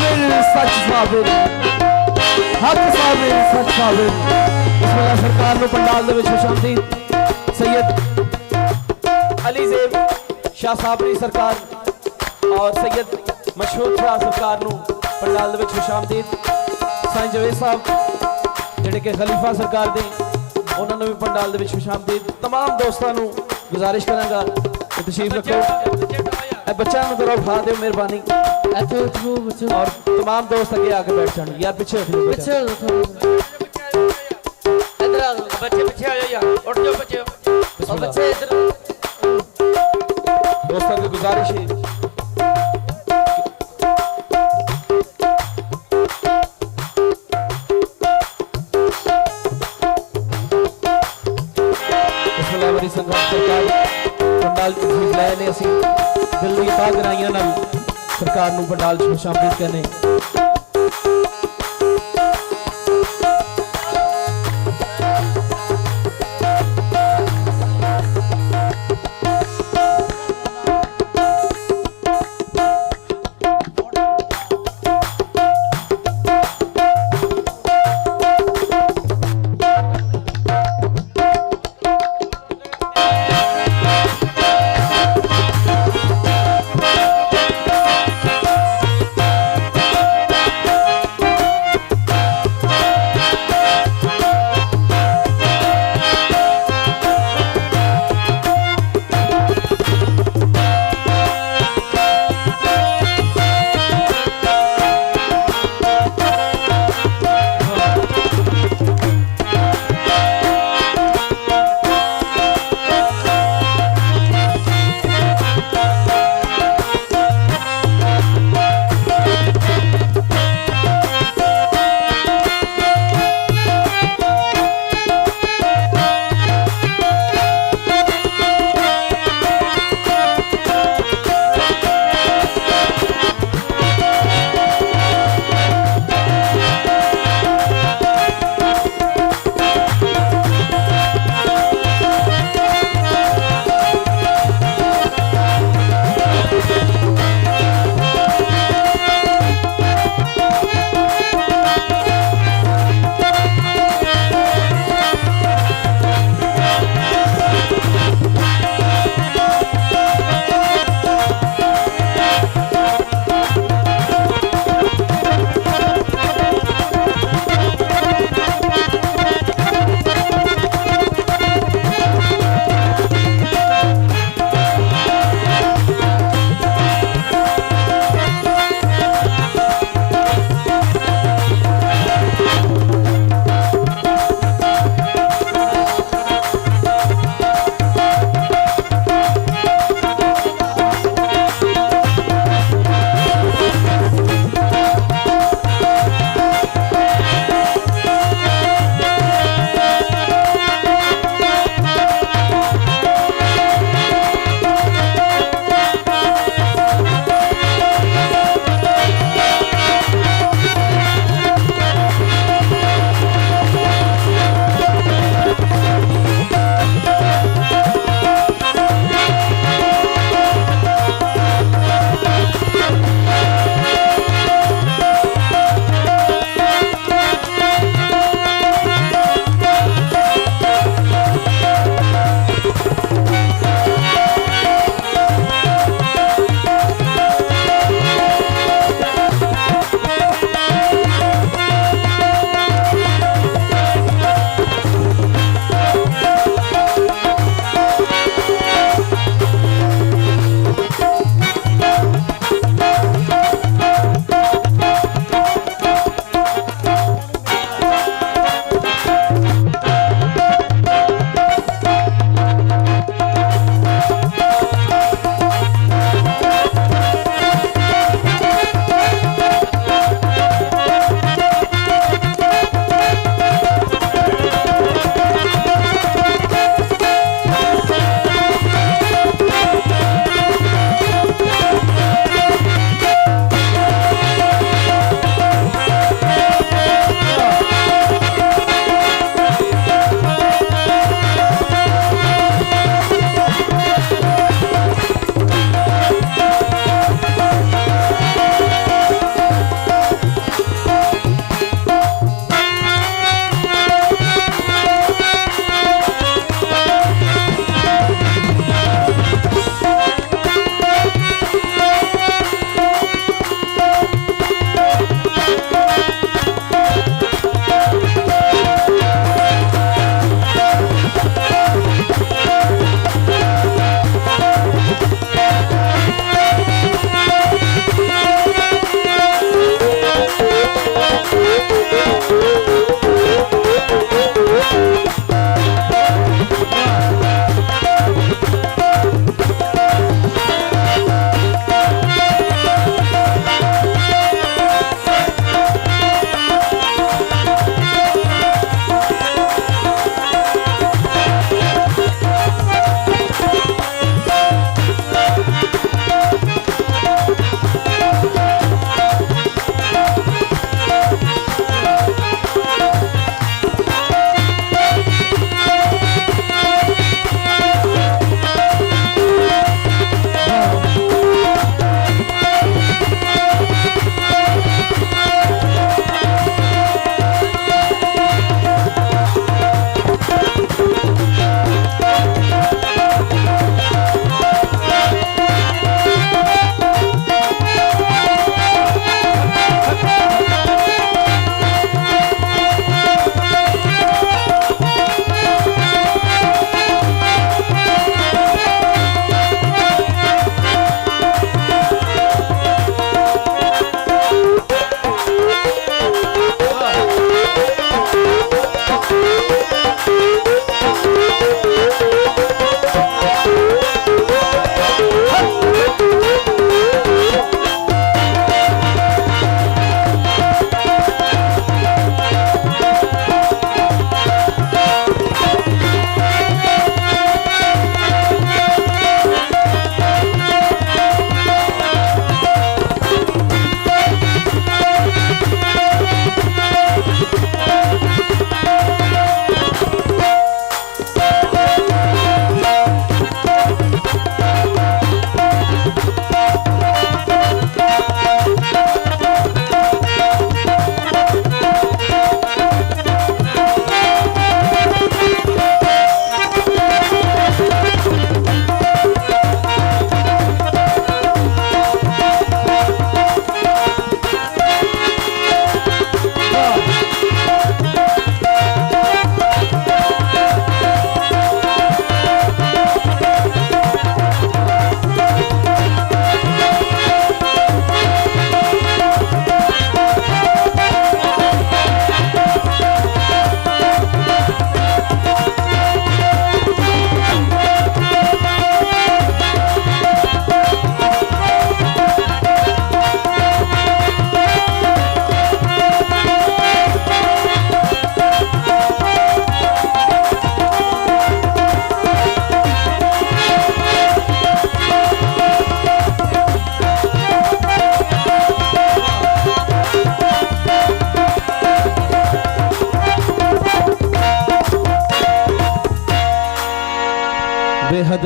सच साबिर हक साबिर सच साबिर इस वेला सरकार नु पंडाल दे विच खुशामदीद सैयद अली ज़ेब शाह साबरी सरकार और सैयद मशहूर शाह सरकार नु पंडाल दे विच खुशामदीद साईं जवेद साहब जिहड़े के खलीफा सरकार दे उन्होंने भी पंडाल दे विच खुशामदीद तमाम दोस्तों नु गुजारिश करांगा कि तशरीफ रखो बच्चा करो उठा दो मेहरबानी और तमाम दोस्त अगे आके बैठ जाए यार पीछे बच्चे पीछे आ जाओ यार उठ जाओ बच्चे बच्चे इधर दोस्तों की गुजारिश है पंडाल लाए ने असी दिल की गहराइयां नाल सरकार नूं पंडाल खुशामदीद कहने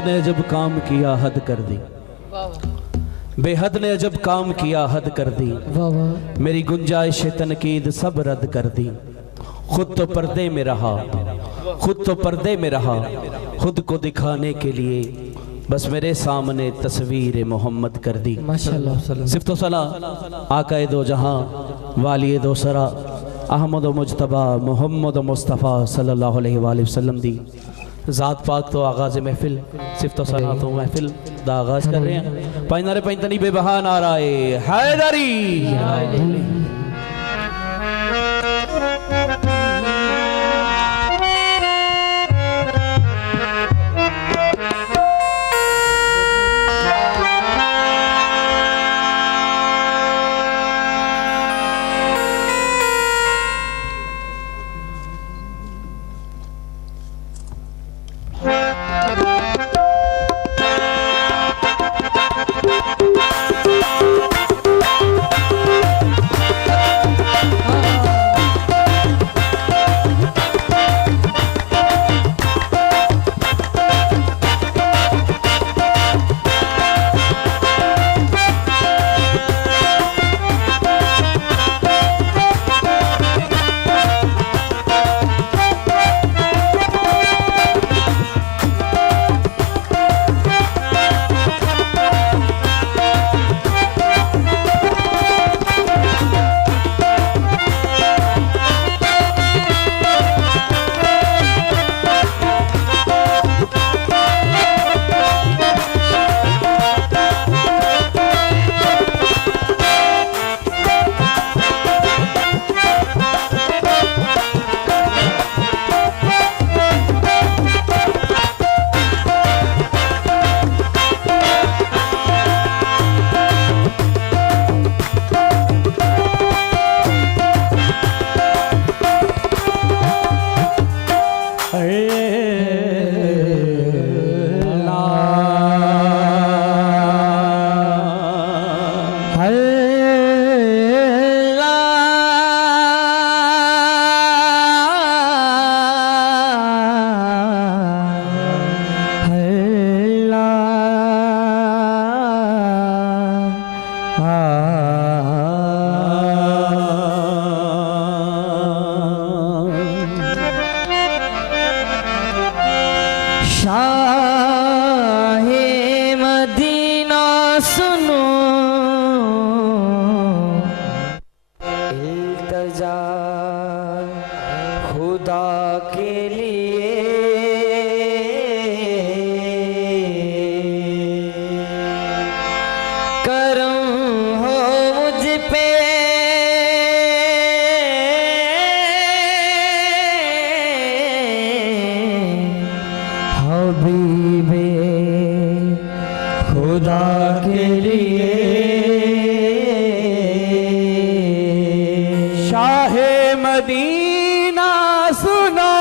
ने अजब काम किया हद कर दी, बेहद ने अजब काम किया हद कर दी, मेरी गुंजाइश तनकीद सब रद्द कर दी। खुद तो पर्दे में रहा, खुद तो पर्दे में रहा, खुद को दिखाने के लिए बस मेरे सामने तस्वीर मोहम्मद कर दी। माशाअल्लाह। सिफ्त व सला आकाए दो जहां वाली दो सरा अहमद मुजतबा मोहम्मद मुस्तफ़ा सल्लल्लाहु अलैहि वसल्लम दी ज़ात पाक तो आगाज़ महफिल सिफ्त व सला तो महफिल दा आगाज़ कर रहे हैं। पैनारे पैंतनी बेबहा नाराए हैदरी। शाहे मदीना सुनो इल्तिजा खुदा के लिए करम हो मुझ पे हबीबे खुदा के लिए शाहे मदीना सुनो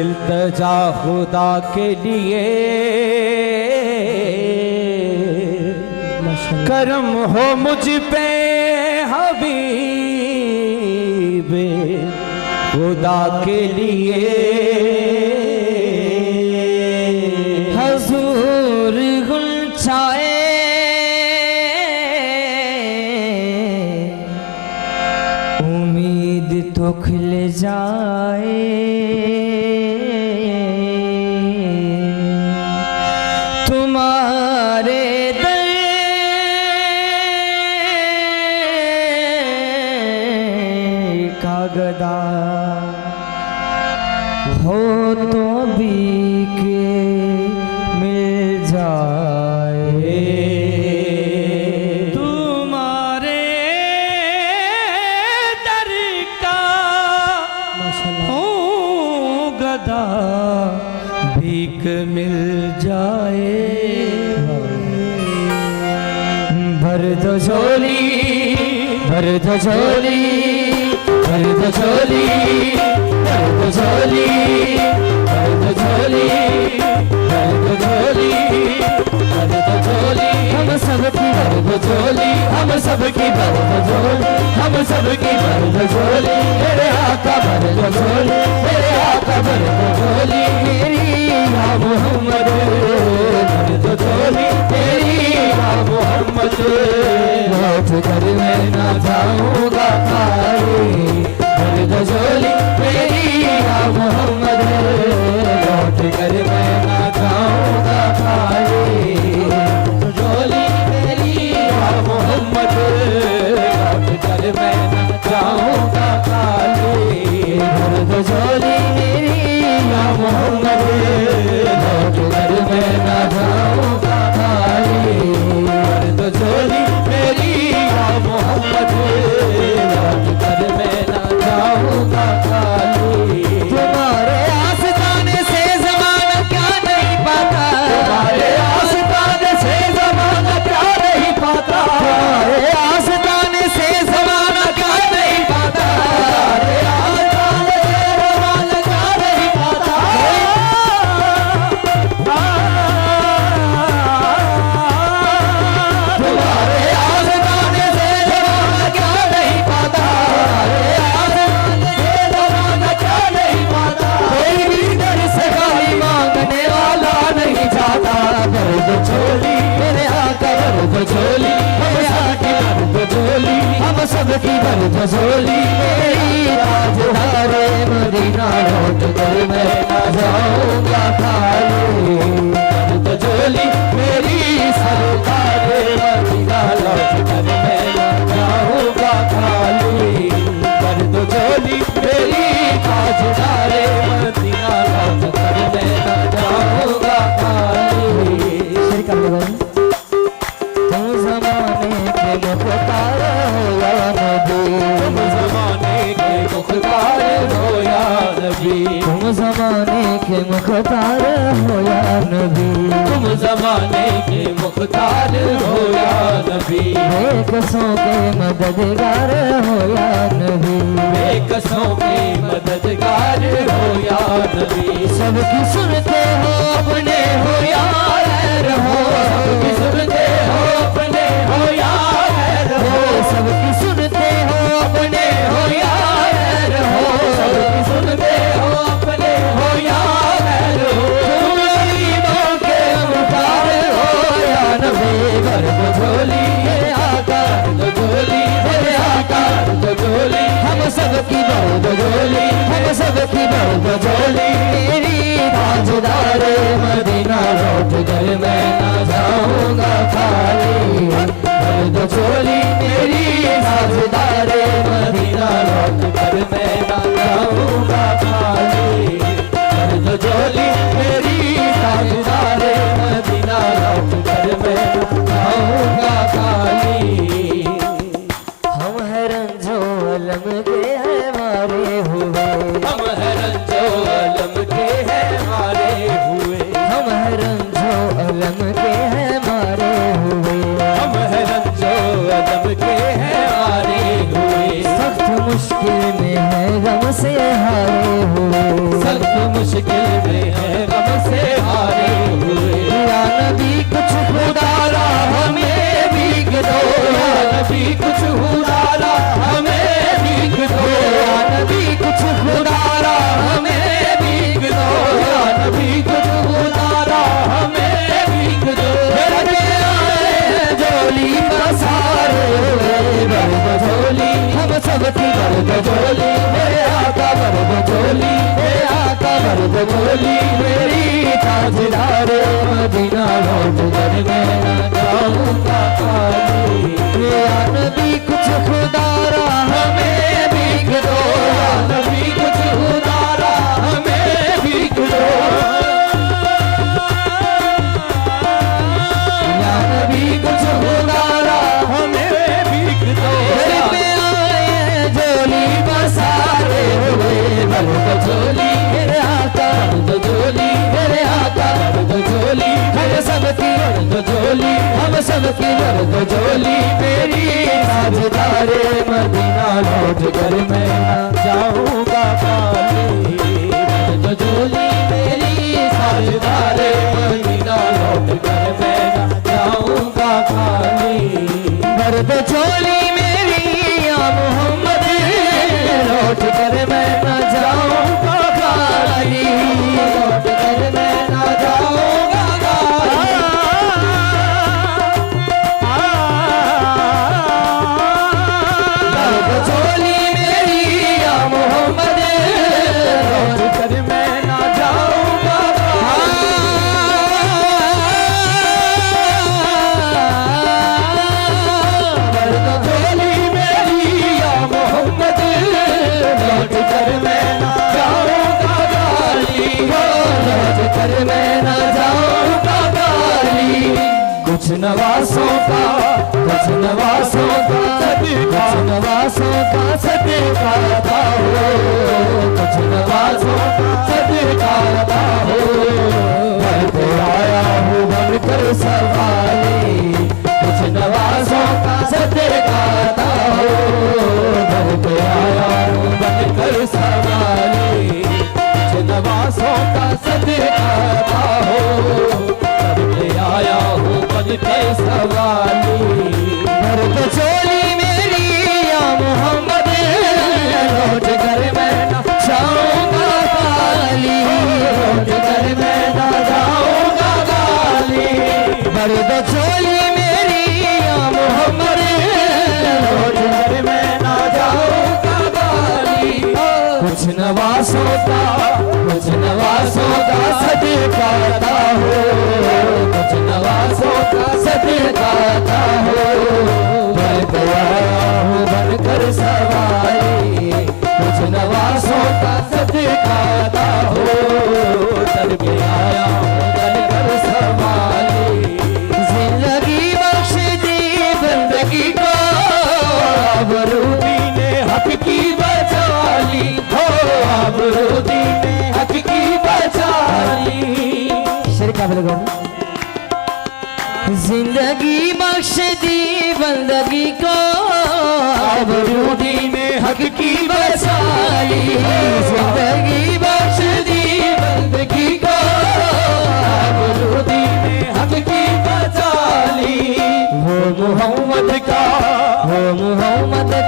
इल्तिजा खुदा के लिए करम हो मुझ पे हबीबे खुदा के लिए हजूर गुलछाए उम्मीद तो खिल जाए तुम्हारे दर का गदा हो तो भी के मिल जाए तुम्हारे दर का हूँ गदा भीख मिल जाए भर दो झोली भर दो झोली भर दो झोली भर दो झोली भर दो झोली भर दो झोली भर दो झोली हम सबकी भर दो झोली, हम सबकी भर दो झोली, हम सबकी भर दो झोली, मेरे आका भर दो झोली, मेरे आका भर दो झोली, मेरी या मोहम्मद भर दो झोली, मेरी या मोहम्मद। लौट कर मैं ना जाऊंगा खाली, भर दो झोली मेरी या मोहम्मद, लौट कर मैं ना जाऊंगा खाली, झोली मेरी या मोहम्मद, लौट कर मैं ना जाऊंगा खाली, भर दो झोली मेरी या मोहम्मद, लौट कर मैं ना जाऊंगा खाली, भर दो झोली मेरी या मोहम्मद, लौट कर मैं ना जाऊंगा खाली। तुम्हारे आस्ताने से ज़माना क्या नहीं पाता, तुम्हारे आस्ताने से ज़माना क्या नहीं पाता, तुम्हारे आस्ताने से ज़माना क्या नहीं पाता, तुम्हारे आस्ताने से ज़माना क्या नहीं पाता, तुम्हारे आस्ताने से ज़माना क्या नहीं पाता, तुम्हारे आस्ताने से ज़माना क्या नहीं पाता, कोई भी दर से गाली मांगने वाला नहीं जाता, भर दो झोली मेरे आका भर दो झोली, मेरे आका भर दो झोली, हम सबकी भर दो झोली, मेरी राजधारे मदीना लौट कर मैं ना जाऊंगा खाली, भर दो झोली मेरी सरकारे मदीना लौट कर मैं ना जाऊंगा खाली, भर दो झोली मेरी राजधारे मदीना लौट कर मैं ना जाऊंगा खाली। शेर कर लो भाई। तुम ज़माने के मुख्तार हो या नबी, तुम ज़माने के मुख्तार हो या नबी, तुम ज़माने के मुख्तार हो या नबी, तुम ज़माने के मुख्तार हो या नबी, बेकसों के मददगार हो या नबी, बेकसों के मददगार हो या नबी, सबकी सुनते हो अपने हो या गैर हो, सबकी सुनते हो अपने हो या गैर हो, सबकी सुनते हो अपने हो या गैर हो, सबकी सुनते हो अपने हो या गैर हो, तुम गरीबों के मुख्तार हो या नबी, भर दो झोली मेरे आका भर दो झोली, मेरे आका भर दो झोली, हम सबकी भर दो झोली, हम सबकी भर दो झोली, मेरी ताजदारे मदीना लौट कर मैं ना जाऊंगा खाली, भर दो झोली मेरी ताजदारे मदीना लौट कर मैं ना जाऊंगा खाली, भर दो झोली मेरी ताजदारे मदीना लौट कर मैं ना जाऊंगा खाली। हम हैं रंजो अलम के हैं मारे हुए, हम हैं रंजो अलम के हैं मारे हुए, हम हैं रंजो अलम के हैं मारे हुए, हम हैं रंजो अलम के हैं मारे हुए, सख्त मुश्किल में है गम से हारे हुए, सख्त मुश्किल में है गम से हारे हुए, या नबी कुछ खुदारा हमें भीग दो, या नबी कुछ खुदारा हमें भीग दो, या नबी कुछ खुदारा हमें भीग दो, या नबी कुछ खुदारा हमें भीग दो, मेरे आए झोली पसारे हुए, भर दो झोली हम सबकी भर दो झोली, मेरे आका भर दो झोली, मेरे आका भर दो झोली, मेरी ताजदारे मदीना लौट कर मैं ना जाऊंगा खाली, या नबी कुछ खुदारा हमें भीग दो, या नबी कुछ खुदारा हमें भीग दो, या नबी कुछ खुदारा हमें भीग दो, मेरे पे आए झोली पसारे हुए, भर दो झोली मेरे आका भर दो झोली, मेरे आका भर दो झोली, हम सबकी भर दो झोली, हम सबकी भर दो झोली, मेरी ताजदारे मदीना लौट कर मैं ना जाऊंगा खाली, भर दो झोली मेरी ताजदारे मदीना लौट कर मैं ना जाऊंगा खाली। भर दो झोली मेरी या मोहम्मद, लौट कर मैं न जाऊंगा खाली, लौट कर मैं न जाऊंगा खाली। भर दो झोली मेरी या मोहम्मद, लौट कर मैं न जाऊंगा खाली। भर दो झोली मेरी या मोहम्मद, लौट कर मैं न जाऊंगा खाली, लौट कर मैं न जाऊंगा खाली। कुछ नवासों का सदका, कुछ नवासों का सदका था हो, कुछ नवासों का सदका था हो। मैं तो आया हूँ बनकर सवाली, कुछ नवासों का सदका था हो, मैं तो आया हूँ बनकर सवाली, कुछ नवासों का सदका था हो, मैं आया हूँ बनकर सवाली। भर दो झोली मेरी या मोहम्मद, लौट कर मैं न जाऊंगा खाली, लौट कर मैं न जाऊंगा खाली। भर दो झोली मेरी या मोहम्मद, लौट कर मैं न जाऊंगा खाली। कुछ नवासों का सदका था हो, कुछ नवासों का सदका था हो। मैं तो आया हूँ बनकर सवाली, कुछ नवासों का सदका था हो, दर पे आया हूँ बनकर सवाली। जिंदगी बख्श दी बंदगी को, आबरूदी ने हक की बचा ली हो, आबरूदी ने हक की बचा ली। शेर क्या बोलेगा? जिंदगी बख्श दी बंदगी को, आबरूदी ने हक की बचाई। जिंदगी बख्श दी बंदगी को, आबरूदी ने हक की बचाई। वो मोहम्मद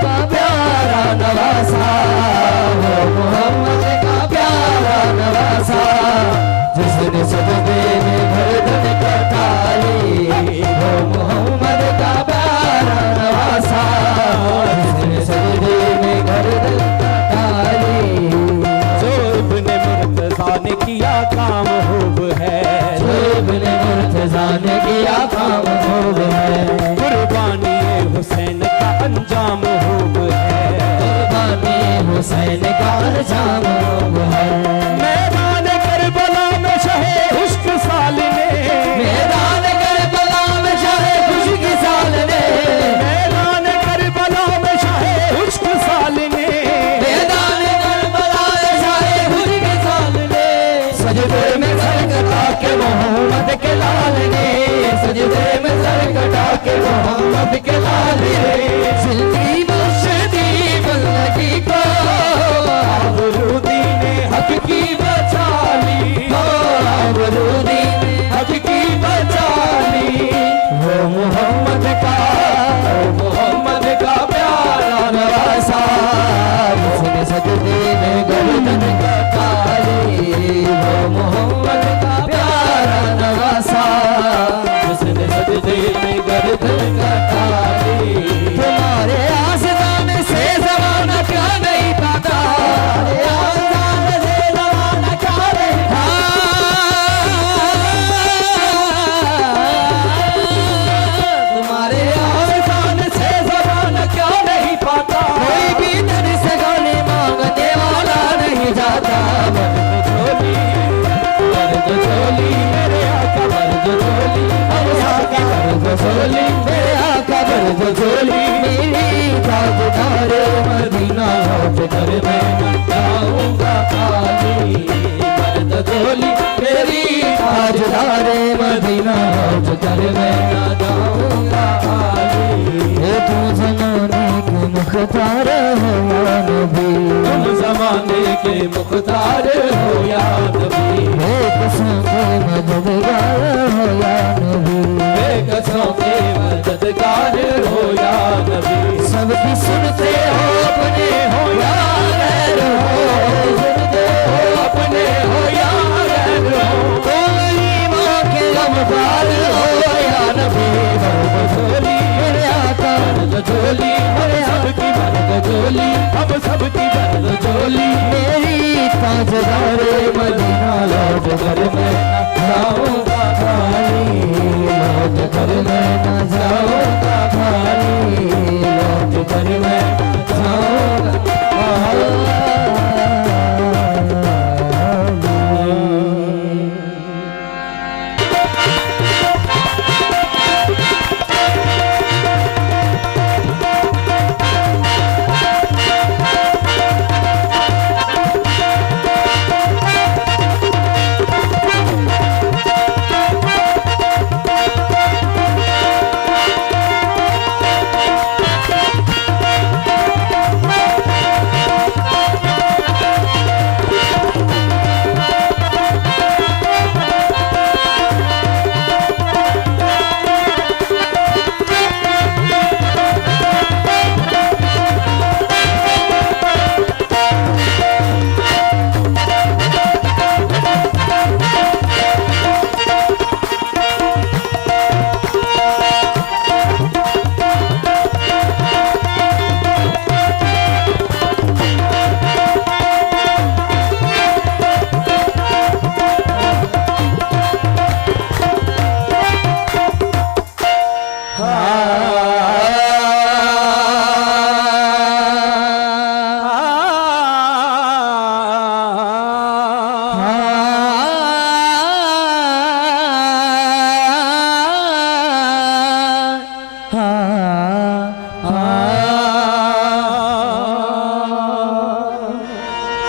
का प्यारा नवासा, वो मोहम्मद का प्यारा नवासा, जिसने सजदे में गर्दन कटा ली। वो मोहम्मद का प्यारा नवासा, जिसने सजदे में गर्दन कटा ली। जो इब्ने मुर्तज़ा ने किया काम खूब है, जो इब्ने मुर्तज़ा ने किया काम खूब है, कुर्बानी हुसैन का अंजाम खूब है, कुर्बानी हुसैन का अंजाम खूब है। मैदान करबला में शहे खुश्क साल ने, मैदान करबला में शाहे खुश्क साल ने, मैदान करबला में शहे खुश्क साल ने, मैदान करबला में शाहे खुश्क साल ने। सजदे में सर कटा के मोहम्मद के लाल ने, सजदे में सर कटा के मोहम्मद के लाल ने। जिंदगी बख्श दी बंदगी को, आबरूदी ने हक की बचा ली, आबरूदी ने हक की बचा ली। वो मोहम्मद का प्यारा नवासा, जिसने सजदे में गर्दन कटा ली। वो मोहम्मद का प्यारा नवासा, जिसने सजदे में गर्दन कटा ली। तुम्हारे आस्ताने से ज़माना क्या नहीं पाता, तुम्हारे आस्ताने से ज़माना क्या नहीं तुम्हारे आसान से ज़माना क्या नहीं पाता। कोई भी दर से गाने मांगने वाला नहीं जाता। मर्द झोली मेरे आका, मर्द झोली मेरे आका, मर्द झोली मेरे आका, मर्द झोली मेरी ताजदार मदीना, लौट कर मैं न जाऊंगा खाली। मर्द झोली मेरी ताजदार मदीना, लौट कर मैं न जाऊंगा खाली। ये तुम ज़माने के मुख्तार हो या नबी, तुम जमाने के मुख्तार हो या नबी, बेकसों के मददगार हो या नबी, बेकसों के मददगार हो या सबकी सुनते हो अपने हो या गैर हो, सुनते हो अपने हो या गैर हो, कोई माँ के गमदार हो या नबी मर्द झोली मेरे आका मर्द झोली मेरे सबकी मर्द झोली हम सबकी मर्द झोली मेरी ताजदारे मदीना लौट कर मैं न जाऊंगा खाली, लौट कर मैं न जाऊंगा खाली, लौट कर मैं जाऊंगा खाली।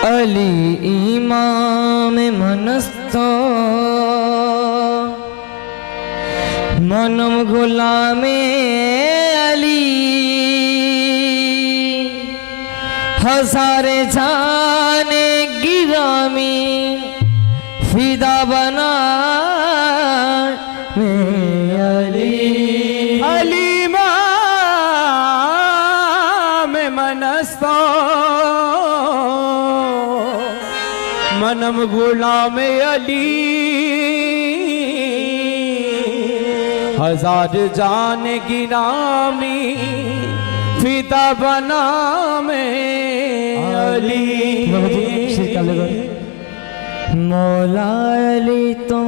अली इमाम मनस्तो मनम गुलामे अली हजारे जाने गिरामी फिदा बना में अली अली में मनस्तो मनम गुलाम अली हजार जान गिरामी फिदा बना में अली। मौला अली तो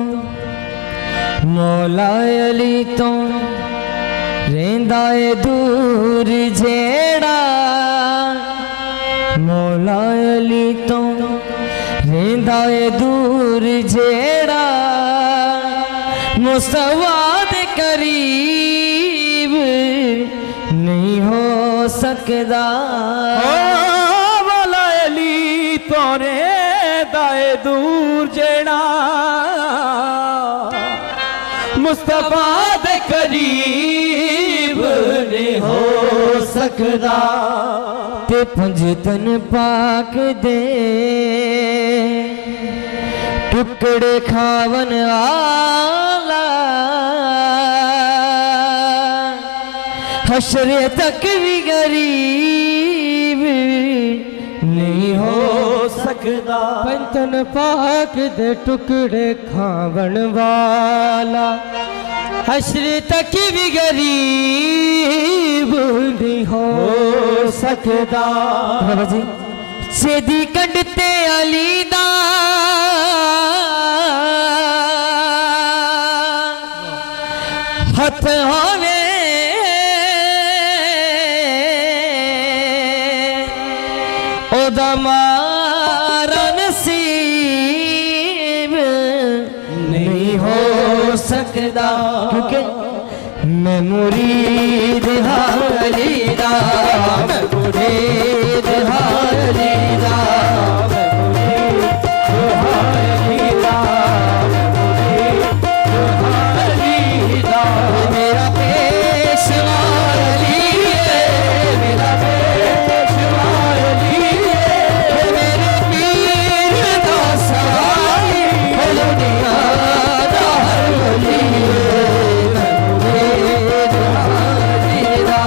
मौला अली तो रेंदा ए दूर जेड़ा, मौला अली तो रेंदा ए दूर जेड़ा मुस्तफा दे करीब नहीं हो सकदा। मौला अली तोरे दाए दूर जेड़ा मुस्तफा दे करीब नहीं हो सकदा। ते पंजतन पाक दे टुकड़े खावन आला हशरे तक भी गरीब नहीं हो सकदा। पंजतन पाक दे टुकड़े खावन वाला हशरे तक भी गरीब नहीं हो सकदा। बाबा जी सेदी कंडते अली दा हथ होवे ओदा मारा नसीब नहीं हो सकदा। क्योंकि मैं मुरीद हाली दा, मैं मुरीद हाली दा, मैं मुरीद हाली दा, मैं मुरीद हाली दा। मेरा पेशवा अली है, मेरा पेशवा अली है, मेरे पीर दा सहाई दुनिया दा हर वली है। मैं मुरीद हाली दा,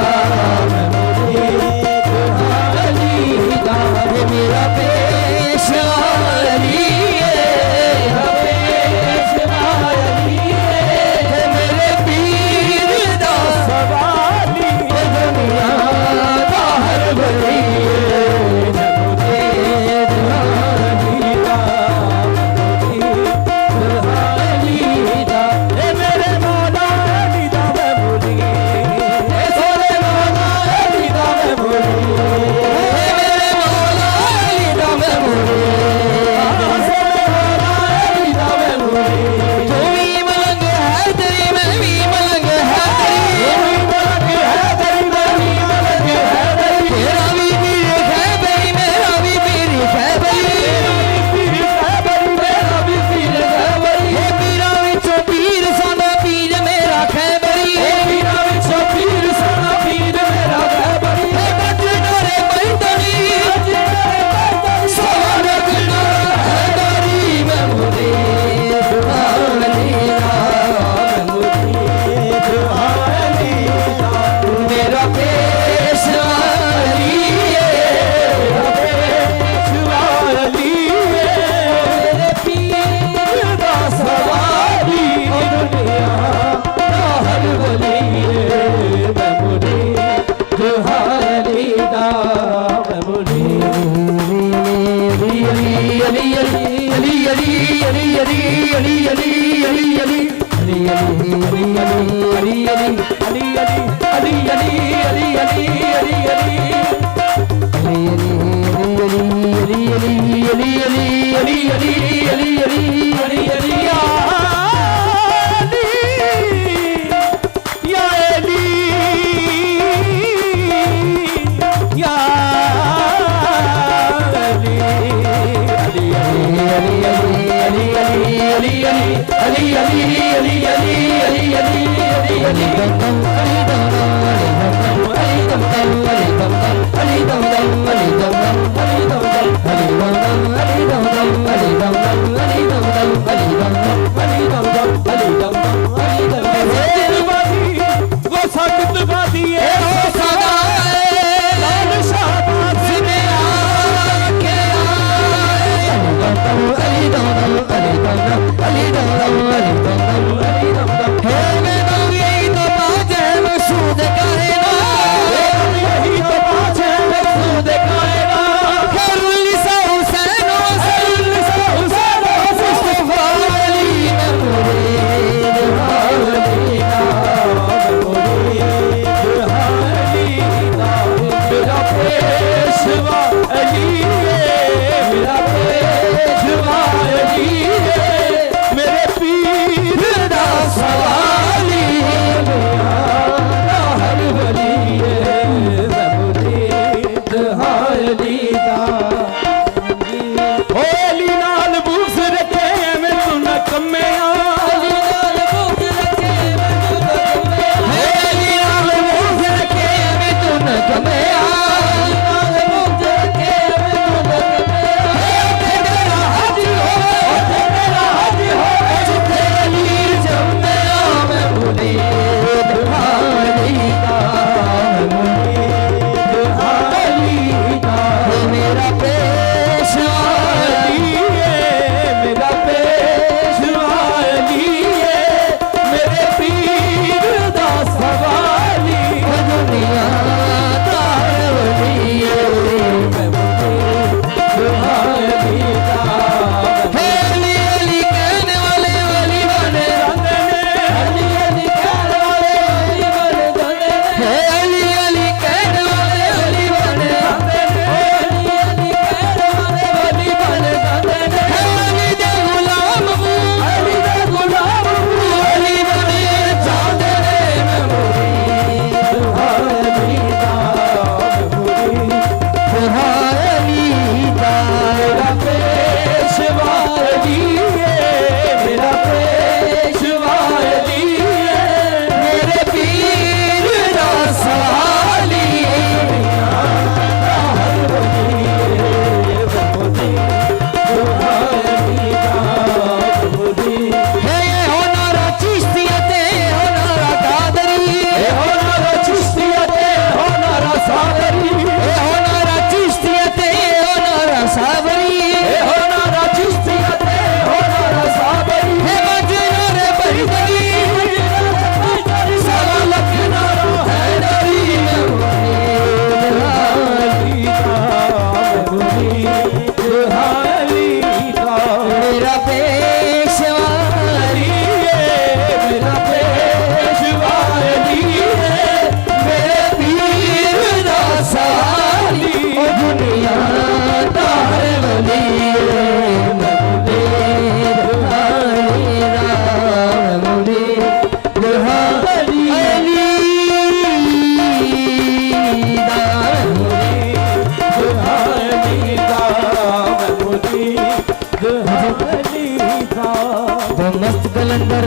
कलंदर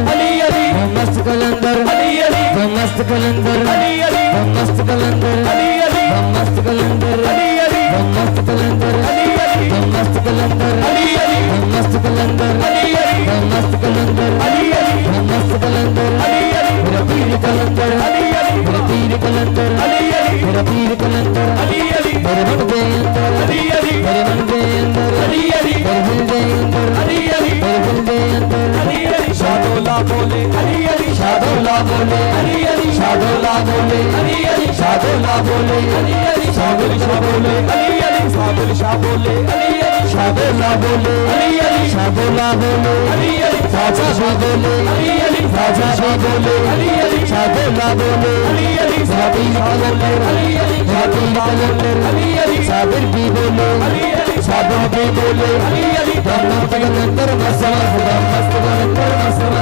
मस्त कलंदर मस्त कलंदर मस्त कलंदर मस्त कलंदर मस्त कलंदर मस्त कलंदर मस्त कलंदर मेरा पीर कलंदर मेरा पीर कलंदर मेरा पीर कलंदर मेरे मन के अंदर मेरे मन के अंदर मेरे दिल के अंदर मेरे दिल के अंदर शादोला बोले शादोला बोले शादोला बोले शादोला बोले शादोल शाह बोले शादोल शाह बोले शाबोला बोले अली अली शाबोला बोले अली अली राजा भी बोले अली अली राजा भी बोले अली अली शाबोला बोले अली अली साबिर कलंदर अली अली साबिर कलंदर अली अली साबिर भी बोले अली अली साबिर भी बोले अली अली मस्त कलंदर मस्त कलंदर मस्त कलंदर मस्त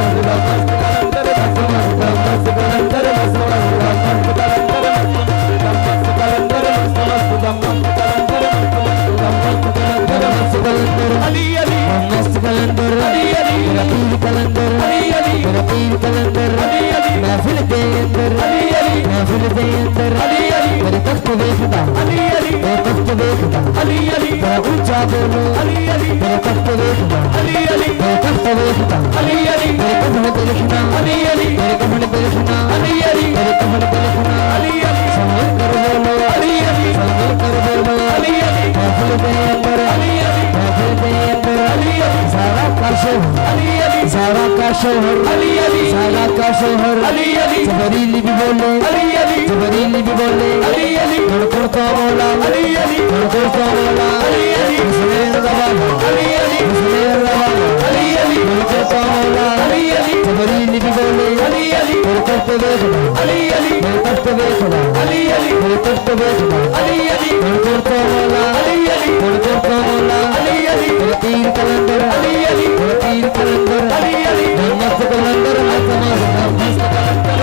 कलंदर अली अली मस्त कलंदर अली अली मेरा पीर कलंदर अली अली मेरा पीर कलंदर अली अली महफिल के अंदर अली अली महफिल के अंदर अली अली मेरे तख्त देखता अली अली मेरे तख्त देखता अली अली मेरा ऊंचा बोलो अली अली मेरे तख्त देखता अली अली मेरे तख्त देखता अली अली मेरे कफन पे लिखना अली अली मेरे कफन पे लिखना अली अली मेरे कफन पे लिखना अली अली संभल कर बोलो अली अली संभल कर बोलो अली अली महफिल के अंदर अली अली महफिल के अंदर अली अली सारा का शोहर अली अली सारा का शोहर अली अली सारा का शोहर अली अली जबरील भी बोले अली अली जबरील भी बोले अली अली गणपुर का मौला अली अली गणपुर का मौला अली अली हुसैन रवाना अली अली हुसैन रवाना अली अली गणपुर का मौला अली अली जबरील भी बोले अली अली मेरे तख्त देखना अली अली मेरे तख्त देखना अली अली मेरे तख्त देखना अली अली गणपुर का मौला अली अली गणपुर का मौला अली अली मेरे पीर कलंदर अली अली मेरे पीर कलंदर अली अली मस्त कलंदर मस्त मस्त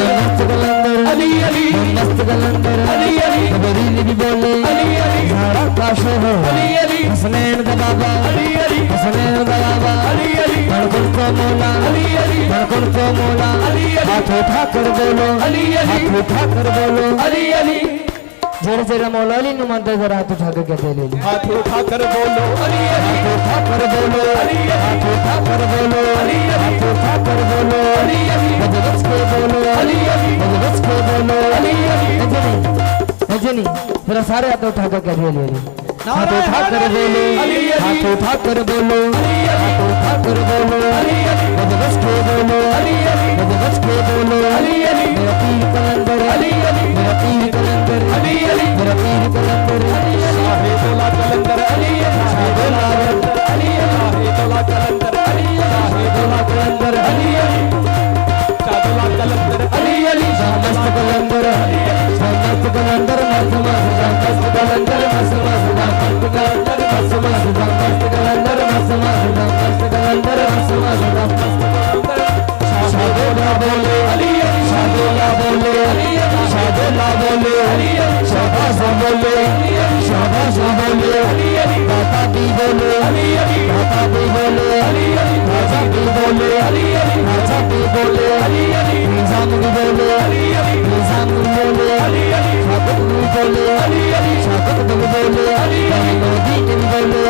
अली अली मस्त कलंदर अली अली जबरील भी बोले अली अली सारा का शोहर अली अली हसनैन का बाबा अली अली हसनैन का बाबा अली अली गणकुल का मौला अली अली गणकुल का मौला अली अली हाथ उठा कर बोलो अली अली हाथ उठा कर बोलो अली अली जरा जरा मौला अली नुमानदा जरा हाथ उठा कर कहते ले लो हाथ उठा कर बोलो अली अली हाथ उठा कर बोलो अली अली हाथ उठा कर बोलो अली अली हाथ उठा कर बोलो अली अली गजगज के बोलो अली अली गजगज के बोलो अली अली रजनी जरा सारे हाथ उठा कर कहते ले लो हाथ उठा कर बोलो अली अली हाथ उठा कर बोलो अली अली हाथ उठा कर बोलो अली अली गजगज के बोलो अली अली गजगज के बोलो अली अली मेरा पीर कलंदर अली अली मेरा पीर कलंदर अली अली मेरा पीर कलंदर शाहिदुल्लाह कलंदर अली अली शाहिदुल्लाह अली अली शाहिदुल्लाह कलंदर अली अली शाहिदुल्लाह कलंदर अली अली शाहिदुल्लाह कलंदर अली अली मस्त कलंदर मस्त कलंदर मस्त मस्त कलंदर मस्त मस्त कलंदर मस्त मस्त कलंदर मस्त मस्त कलंदर मस्त मस्त शाहिदुल्लाह बोले अली अली शाहिदुल्लाह बोले शाहिदुल्लाह बोले शाबाश बोले शाबाश बोले दाता भी बोले दाता भी बोले राजा भी बोले राजा भी बोले निजाम भी बोले निजाम भी बोले शाकत भी बोले शाकत भी बोले मोदी भी बोले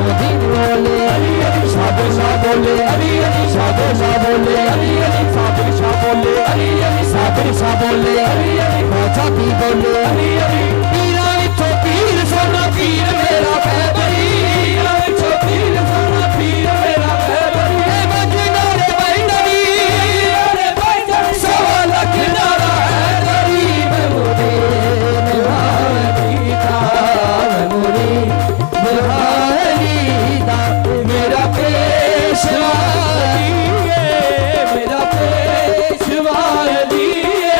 मोदी भी बोले शाबाश बोले शाबाश बोले साबिर शाह बोले साबिर शाह बोले राजा भी बोले पीरा विचों पीर सोना पीर मेरा फैबरी पीरा विचों पीर सोना पीर मेरा फैबरी ए बजनारे बैठरी अरे भाई जन सवा लख नारा है गरीब मुझे निभानी था मुझे निभानी था मेरा पेशवा मेरा पेशवा दिए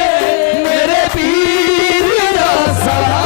मेरे पीर दा सहारा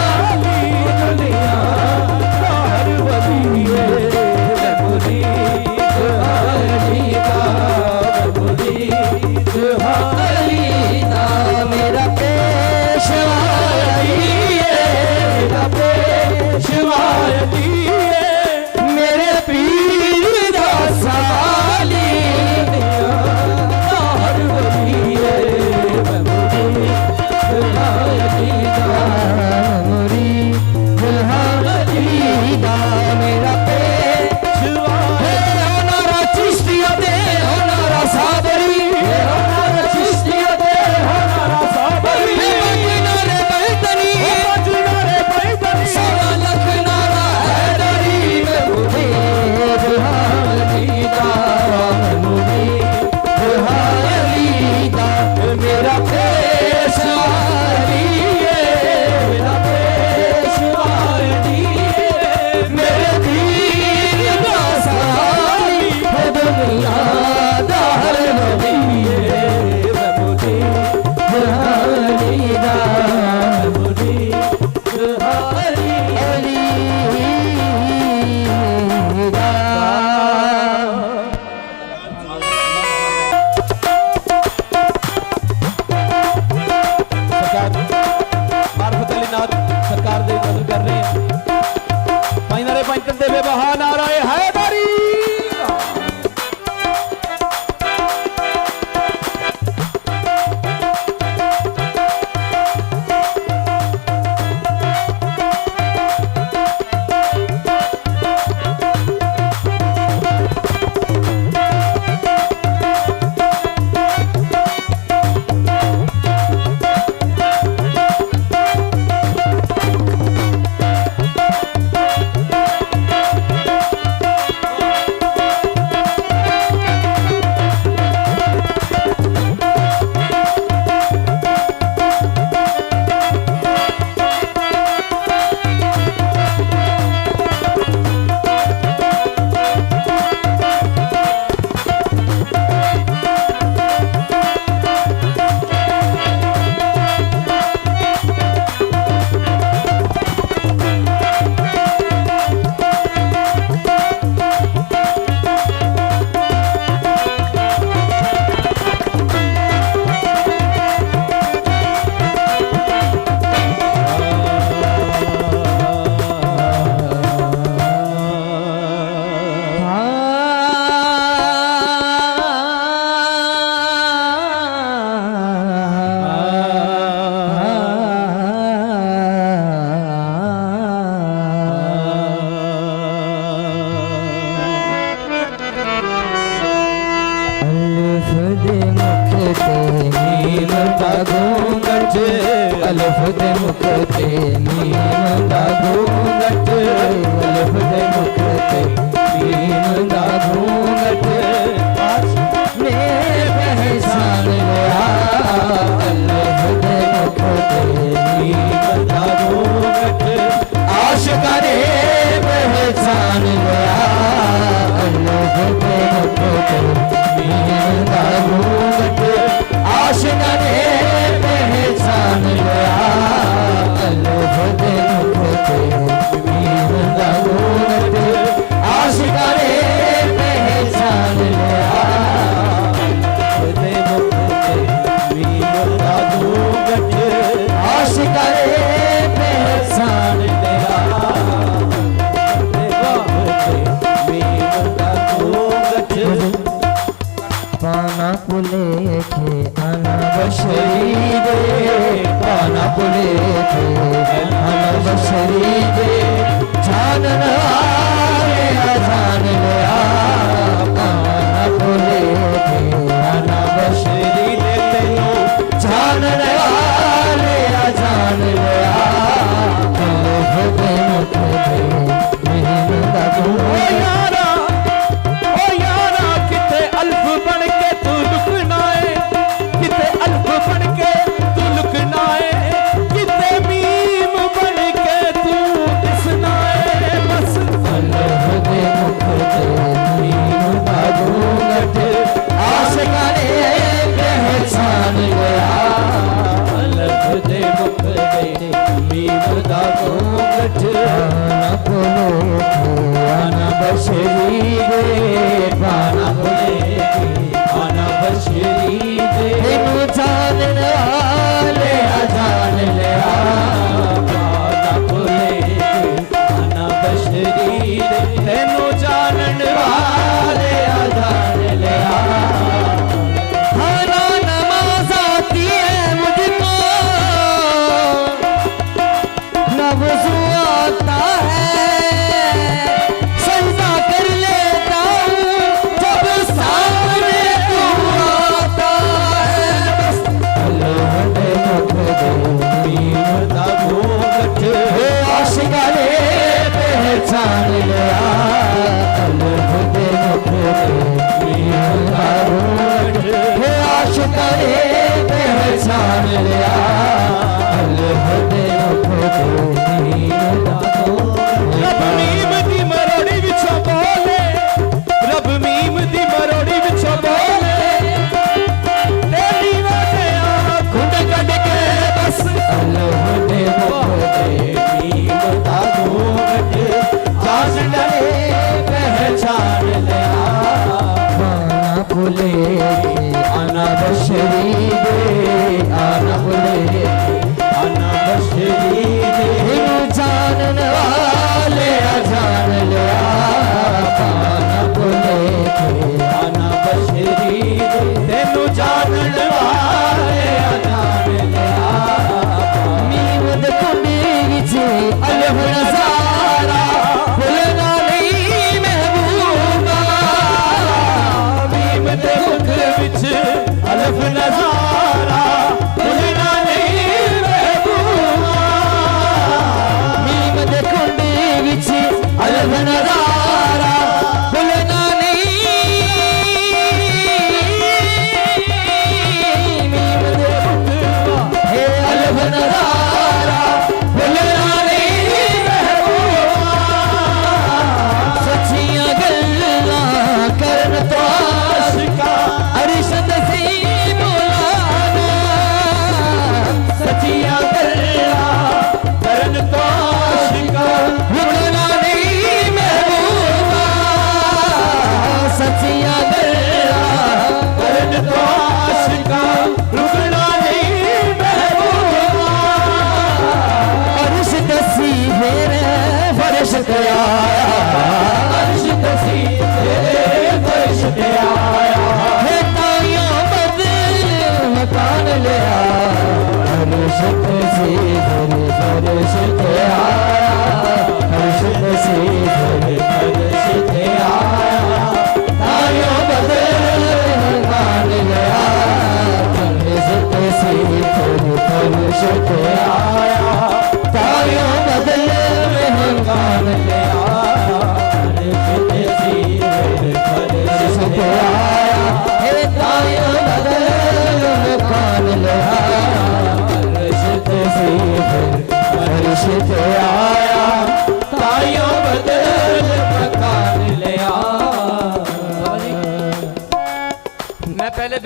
कर रहे हैं। भाई नारे पंचन देवे बहा नाराए हैदरी। अलिफ दे मुख ते मीम दा घूंघट अलिफ दे मुख ते मीम दा घूंघट ने पहचान लिया अलिफ दे मुख ते मीम दा घूंघट आशिका ने पहचान लिया अलिफ दे मुख ते मीम दा घूंघट आशिका ने पहचान लिया अलिफ दे मुख ते मीम दा घूंघट आशिका ने पहचान लिया अलिफ दे मुख ते मीम दा घूंघट आशिका ने पहचान लिया मीम दा घूंघट पाना पुले थे आना बशरी दे पाना पुले थे आना बशरी दे जानन आए जान लिया पाना पुले थे आना बशरी दे तेनू जानन आए जान लिया अलिफ दे मुख ते मीम दा घूंघट ओ यारा किते अल्फ बन के तू लुकना है, किते अल्फ बन के तू लुकना है, किते मीम बन के तू दिसना है। बस अलिफ दे मुख ते मीम दा घूंघट आशिका ने पहचान लिया अलिफ दे मुख ते मीम दा घूंघट आना पुले थे आना बशरी दे पाना पुले थे आना बशरी दे तेनू जानन आले जान लिया पाना पुले थे आना बशरी दे तेनू जानन वाले जान लिया खाना नमाज आती है मुझको न वज़ू आता है सजदा कर लेता हूँ जब सामने तू आता है बस अलिफ दे मुख ते मीम दा घूंघट आशिका ने पहचान लिया अलिफ दे मुख ते मीम दा घूंघट आशिका ने पहचान लिया अलिफ दे मुख ते मीम दा घूंघट रब मीम दी मरोड़ी विचों बोले, रब मीम दी मरोड़ी विचों बोले, तेरी वजह खुद कट के बस अलिफ दे मुख ते मीम दा घूंघट आशिका ने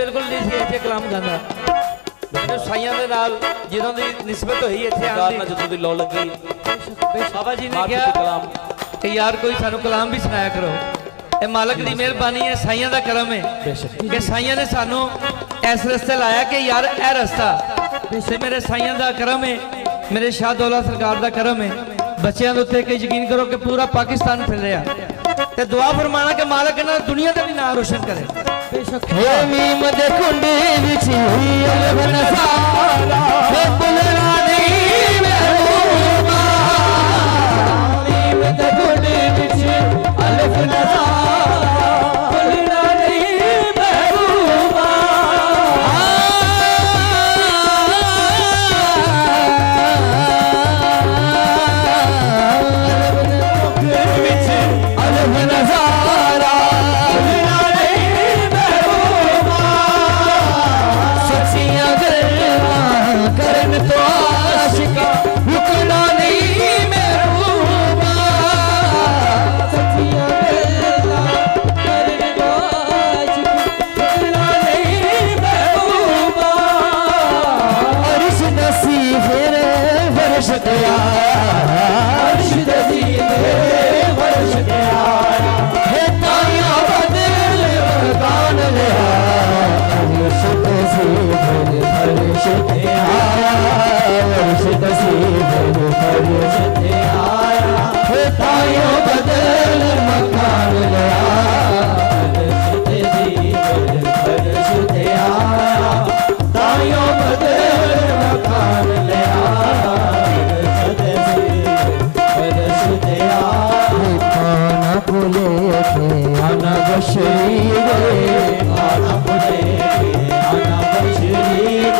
ਬਿਲਕੁਲ ਨਹੀਂ ਸੀ ਇੱਥੇ ਕਲਾਮ ਗਾਉਂਦਾ ਮੈਨੂੰ ਸਾਈਆਂ ਦੇ ਨਾਲ ਜਦੋਂ ਦੀ ਨਿਸਬਤ ਹੋਈ ਇੱਥੇ ਆਉਣ ਨਾਲ ਜਦੋਂ ਦੀ ਲੋ ਲੱਗੀ ਬਾਬਾ ਜੀ ਨੇ ਮਾਰਕੀਟ ਕਿਹਾ ਕਲਾਮ ਕਿ ਯਾਰ ਕੋਈ ਸਾਨੂੰ ਕਲਾਮ ਵੀ ਸੁਣਾਇਆ ਕਰੋ ਇਹ ਮਾਲਕ ਦੀ ਮਿਹਰਬਾਨੀ ਹੈ ਸਾਈਆਂ ਦਾ ਕਰਮ ਹੈ ਬੇਸ਼ੱਕ ਕਿ ਸਾਈਆਂ ਨੇ ਸਾਨੂੰ ਇਸ ਰਸਤੇ ਲਾਇਆ ਕਿ ਯਾਰ ਇਹ ਰਸਤਾ ਤੇ ਮੇਰੇ ਸਾਈਆਂ ਦਾ ਕਰਮ ਹੈ ਮੇਰੇ ਸ਼ਾਹ ਦੌਲਾ ਸਰਕਾਰ ਦਾ ਕਰਮ ਹੈ ਬੱਚਿਆਂ ਦੇ ਉੱਤੇ ਕਿ ਯਕੀਨ ਕਰੋ ਕਿ ਪੂਰਾ ਪਾਕਿਸਤਾਨ ਫਿਰ ਰਿਹਾ ਤੇ ਦੁਆ ਫਰਮਾਣਾ ਕਿ ਮਾਲਕ ਇਹਨਾਂ ਦੁਨੀਆ ਦਾ ਵੀ ਨਾਮ ਰੋਸ਼ਨ ਕਰੇ ਬੇਸ਼ੱਕ हे मीम दे कुंडे विच हुई अलग नजारा हे बुलना नहीं महबूबा मीम दे कुंडे विच अलग नजारा बुलना नहीं महबूबा अलग नजारा करन तो आशिका रुकना नहीं महबूबा सच्चियां गल्लां करन तो आशिका रुकना नहीं महबूबा अर्श नसीब रे फर्श ते आया अर्श नसीब रे फर्श ते आया हे ताया बदल मकान लिया अर्श नसीब रे फर्श ते आया अर्श नसीब रे फर्श ते आया हे ताया बदल मकान लिया अर्श नसीब रे फर्श ते आया ताया बदल मकान लिया अर्श नसीब फर्श ते आया खाना बोले थे आना बशीर आना बोले थे आना बशीर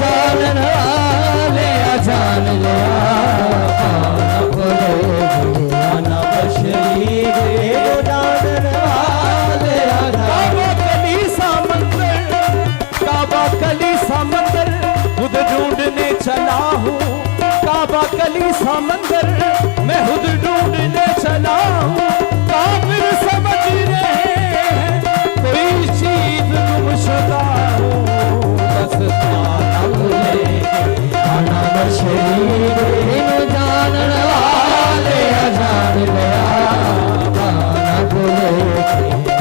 जान ले जान लिया आना बोले थे आना बशीर जान ले काबा कली समंदर काबा कली समंदर खुद ढूंढने चला हूँ काबा कली समंदर मैं खुद ढूंढने चला हूँ काफिर समझ रहे हैं कोई चीज गुमशुदा हूँ बस खाना बोले आना बशीर जान ले जान लिया आना बोले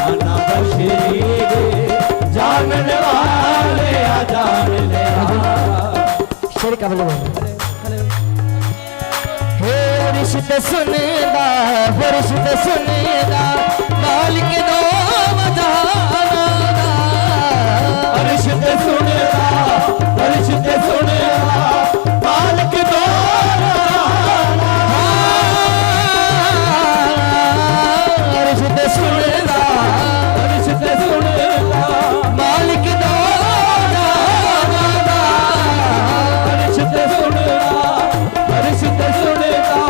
आना बशीर जानने वाले जान ले शेर का बोले हे रिश्ते सुनेदा फरिश्ते सुनेदा मालिक दो मजाना रिश्ते सुनेदा रिश्ते सुनेदा मालिक दो रिश्ते सुनेदा रिश्ते सुनेदा मालिक दो रिश्ते सुनेदा रिश्ते सुनेदा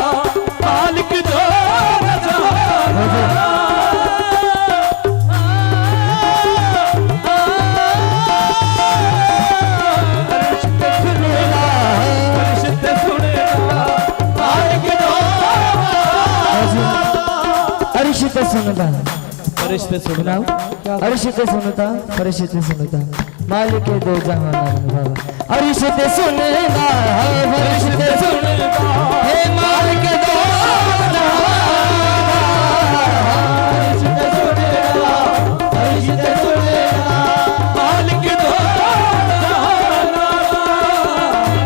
मालिक दो रिश्ते सुनेदा मालिक दो रिश्ते सुनदा रिश्ते सुनाओ रिश्ते सुनता रिश्ते सुनता मालिक दो जहान बाबा रिश्ते सुनदा रिश्ते सुनदा हे मालिक दो रिश्ते सुनेदा रिश्ते सुनेदा मालिक दो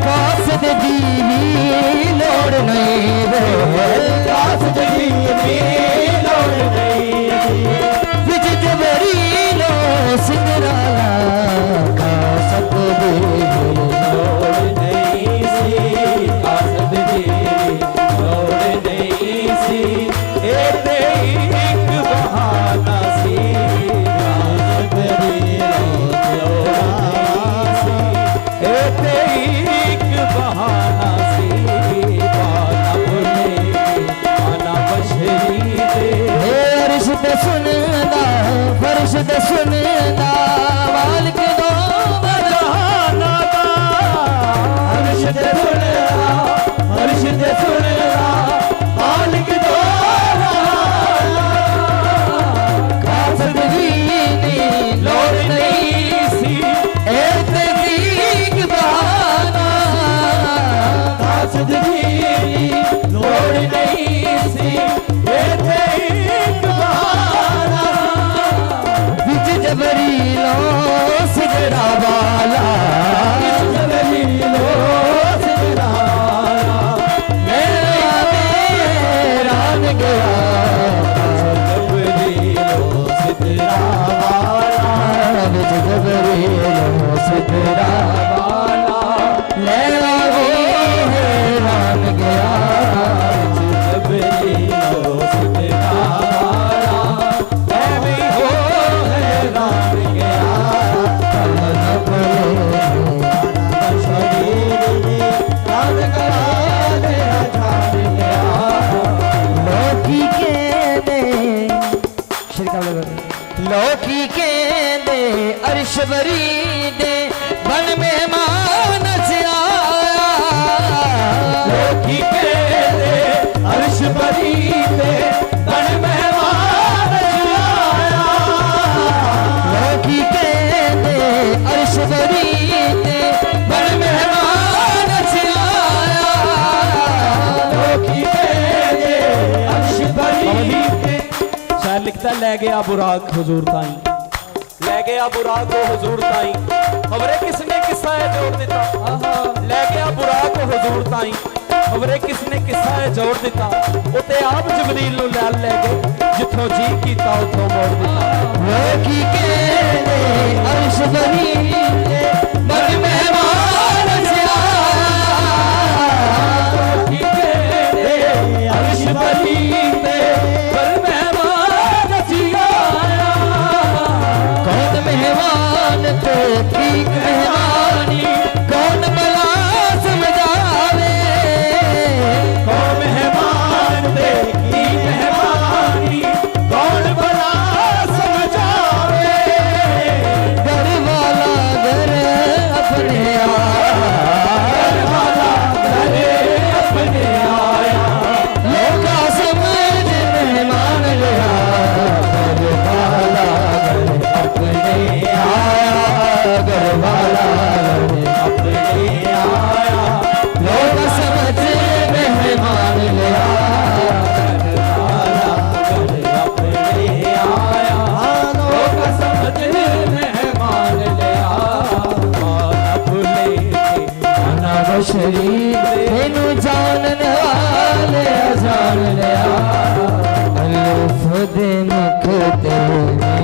कासद दीवी लोड़ नहीं रे कासद दीवी लोड़ नहीं विज जबरी लो सिंगराला कासद दीवी लोड़ नहीं सी कासद दीवी लोड़ नहीं सी ए तेरी एक बहाना सी कासद दीवी लोड़ नहीं सी ए तेरी एक बहाना सी बाना बोले आना बशरी दे रिश्ते सुनदा फरिश्ते सुनदा मालिक दो जहाना दा रिश्ते सुनेदा रिश्ते सुनेदा मालिक दो कासद दीनी लोड़ नहीं बरी दे बन मेहमान आया लोकी कहते अर्श बरी दे बन मेहमान आया लोकी कहते अर्श बरी दे बन मेहमान आया लोकी कहते अर्श बरी दे शायर लिखता ले गया बुराक हुजूर ताई ले गया बुराक को हुजूर ताई खबरे किसने किस्सा है जोड़ दिता ले गया बुराक को हुजूर ताई खबरे किसने किस्सा है जोड़ दिता उते आप जबरील नु ले गए जिथों जी कीता उथों मोड़ दिता लोकी कहते अर्श बरी दे बन मेहमान आया लोकी कहते अर्श बरी दे बन मेहमान आया कौन मेहमान तो की मेहमानी कौन भला समझावे कौन मेहमान दे की मेहमानी कौन भला समझावे घर वाला घर अपने अपने आया लोका समझ मेहमान लिया घर वाला घर अपने घर वाला घर अपने आया लोका समझ मेहमान लिया अपने आया लोग समझ मेहमान लिया भूले ना बशरीर तेनू जानन वाले जान लिया अल्लाह दे मुख ते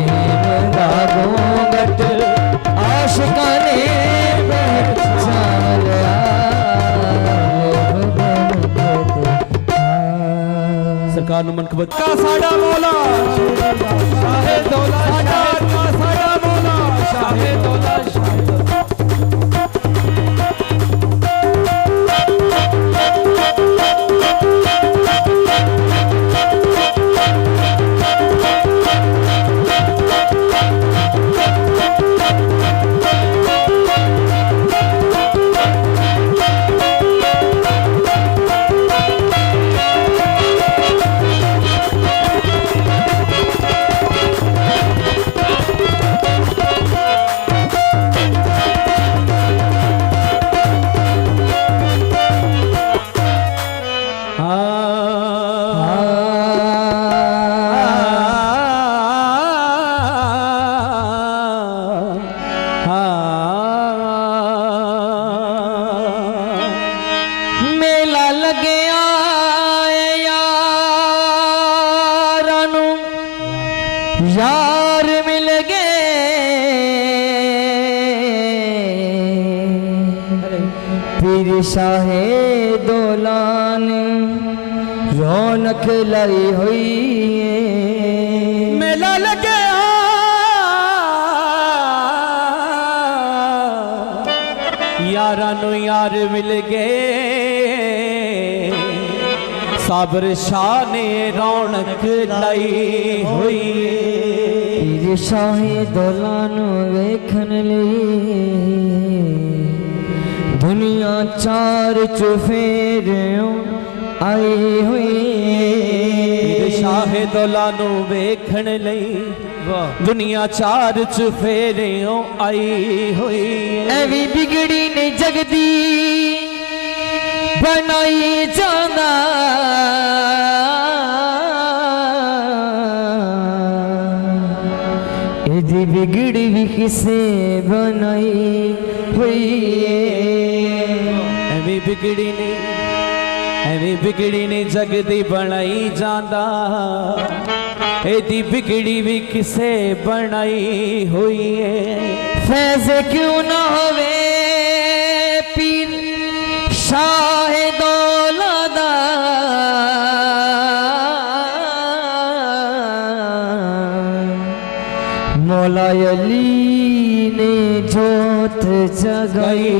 मेरा घूंघट आशिका ने पहचान लिया सरकार नु मनकबत का साडा मौला शाहे दौला शाह का साडा मौला शाहे दौला शाह मेला लगया यारां नू यार मिल गए पीर शाहे दौलान रौनक लाई हुई मेला लगे यारां नु यार मिल गए साबर शाह ने रौनक लाई हुई पीर शाहे दौलान वेखन लई दुनिया चार चुफेरों आई हुई शाहे दौलानो वेखण लई दुनिया चार चुफेरियों आई हुई एवी बिगड़ी ने जगदी बनाई जाना एदी बिगड़ी भी किसे बनाई हुई एवी बिगड़ी ने जगदी बनाई जांदा एदी बिगड़ी भी किसे बनाई हुई है फैज क्यों ना होवे पीर शाह दौलदा मौला अली ने जोत जगाई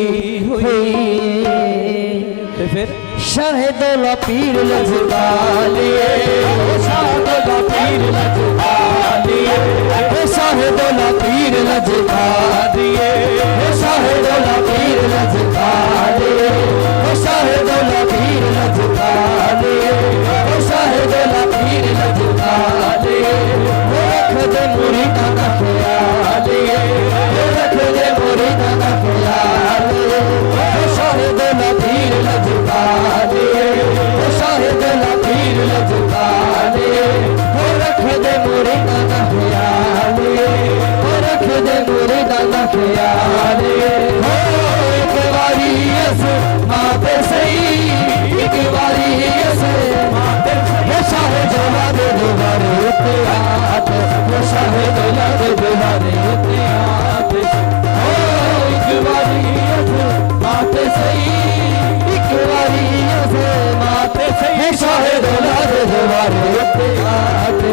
हुई ते फिर शाह दौला पीर लजवा लिए शाह दौला पीर लजवा लिए शाह दौला पीर लजवा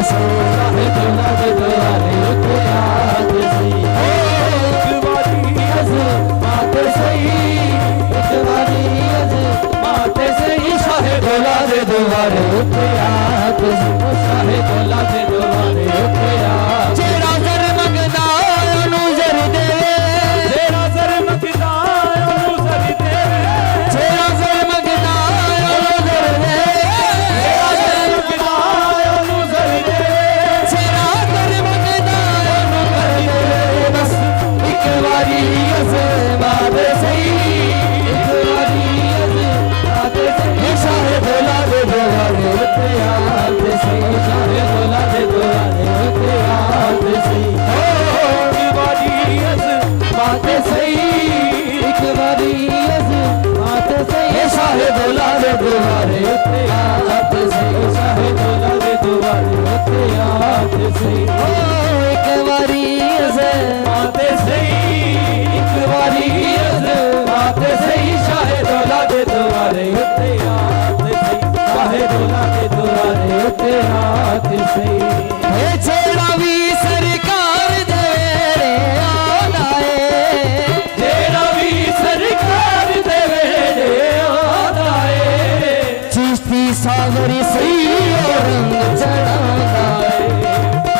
सही शाहे दौला दे द्वारे उत्ते आत सही एक बारी अज़मात सही एक बारी अज़मात सही शाहे दौला दे द्वारे उत्ते आत सही शाहे दौला दे द्वारे उत्ते आत जेड़ा जर मंगदा ओनू जर देवे जेड़ा जर मंगदा ओनू जर देवे जेड़ा जर मंगदा ओनू जर देवे जेड़ा जर मंगदा ओनू जर देवे जेड़ा जर मंगदा ओनू जर देवे बस एक बारी अज़मात सही एक बारी अज़मात सही शाहे दौला दे द्वारे उत्ते आत सही शाहे दौला दे द्वारे उत्ते आत सही एक बारी अज़मात सही एक बारी अज़मात सही शाहे दौला दे द्वारे उत्ते आत सही शाहे दौला दे द्वारे उत्ते आत सही एक बारी अज़मात सही एक बारी अज़मात सही शाहे दौला दे द्वारे उत्ते आत सही शाहे दौला दे द्वारे उत्ते आत सही हे जेड़ा भी सरकार दे रे आदाए जेड़ा भी सरकार दे रे आदाए चिश्ती सावरी सही और रंग चढ़ाता है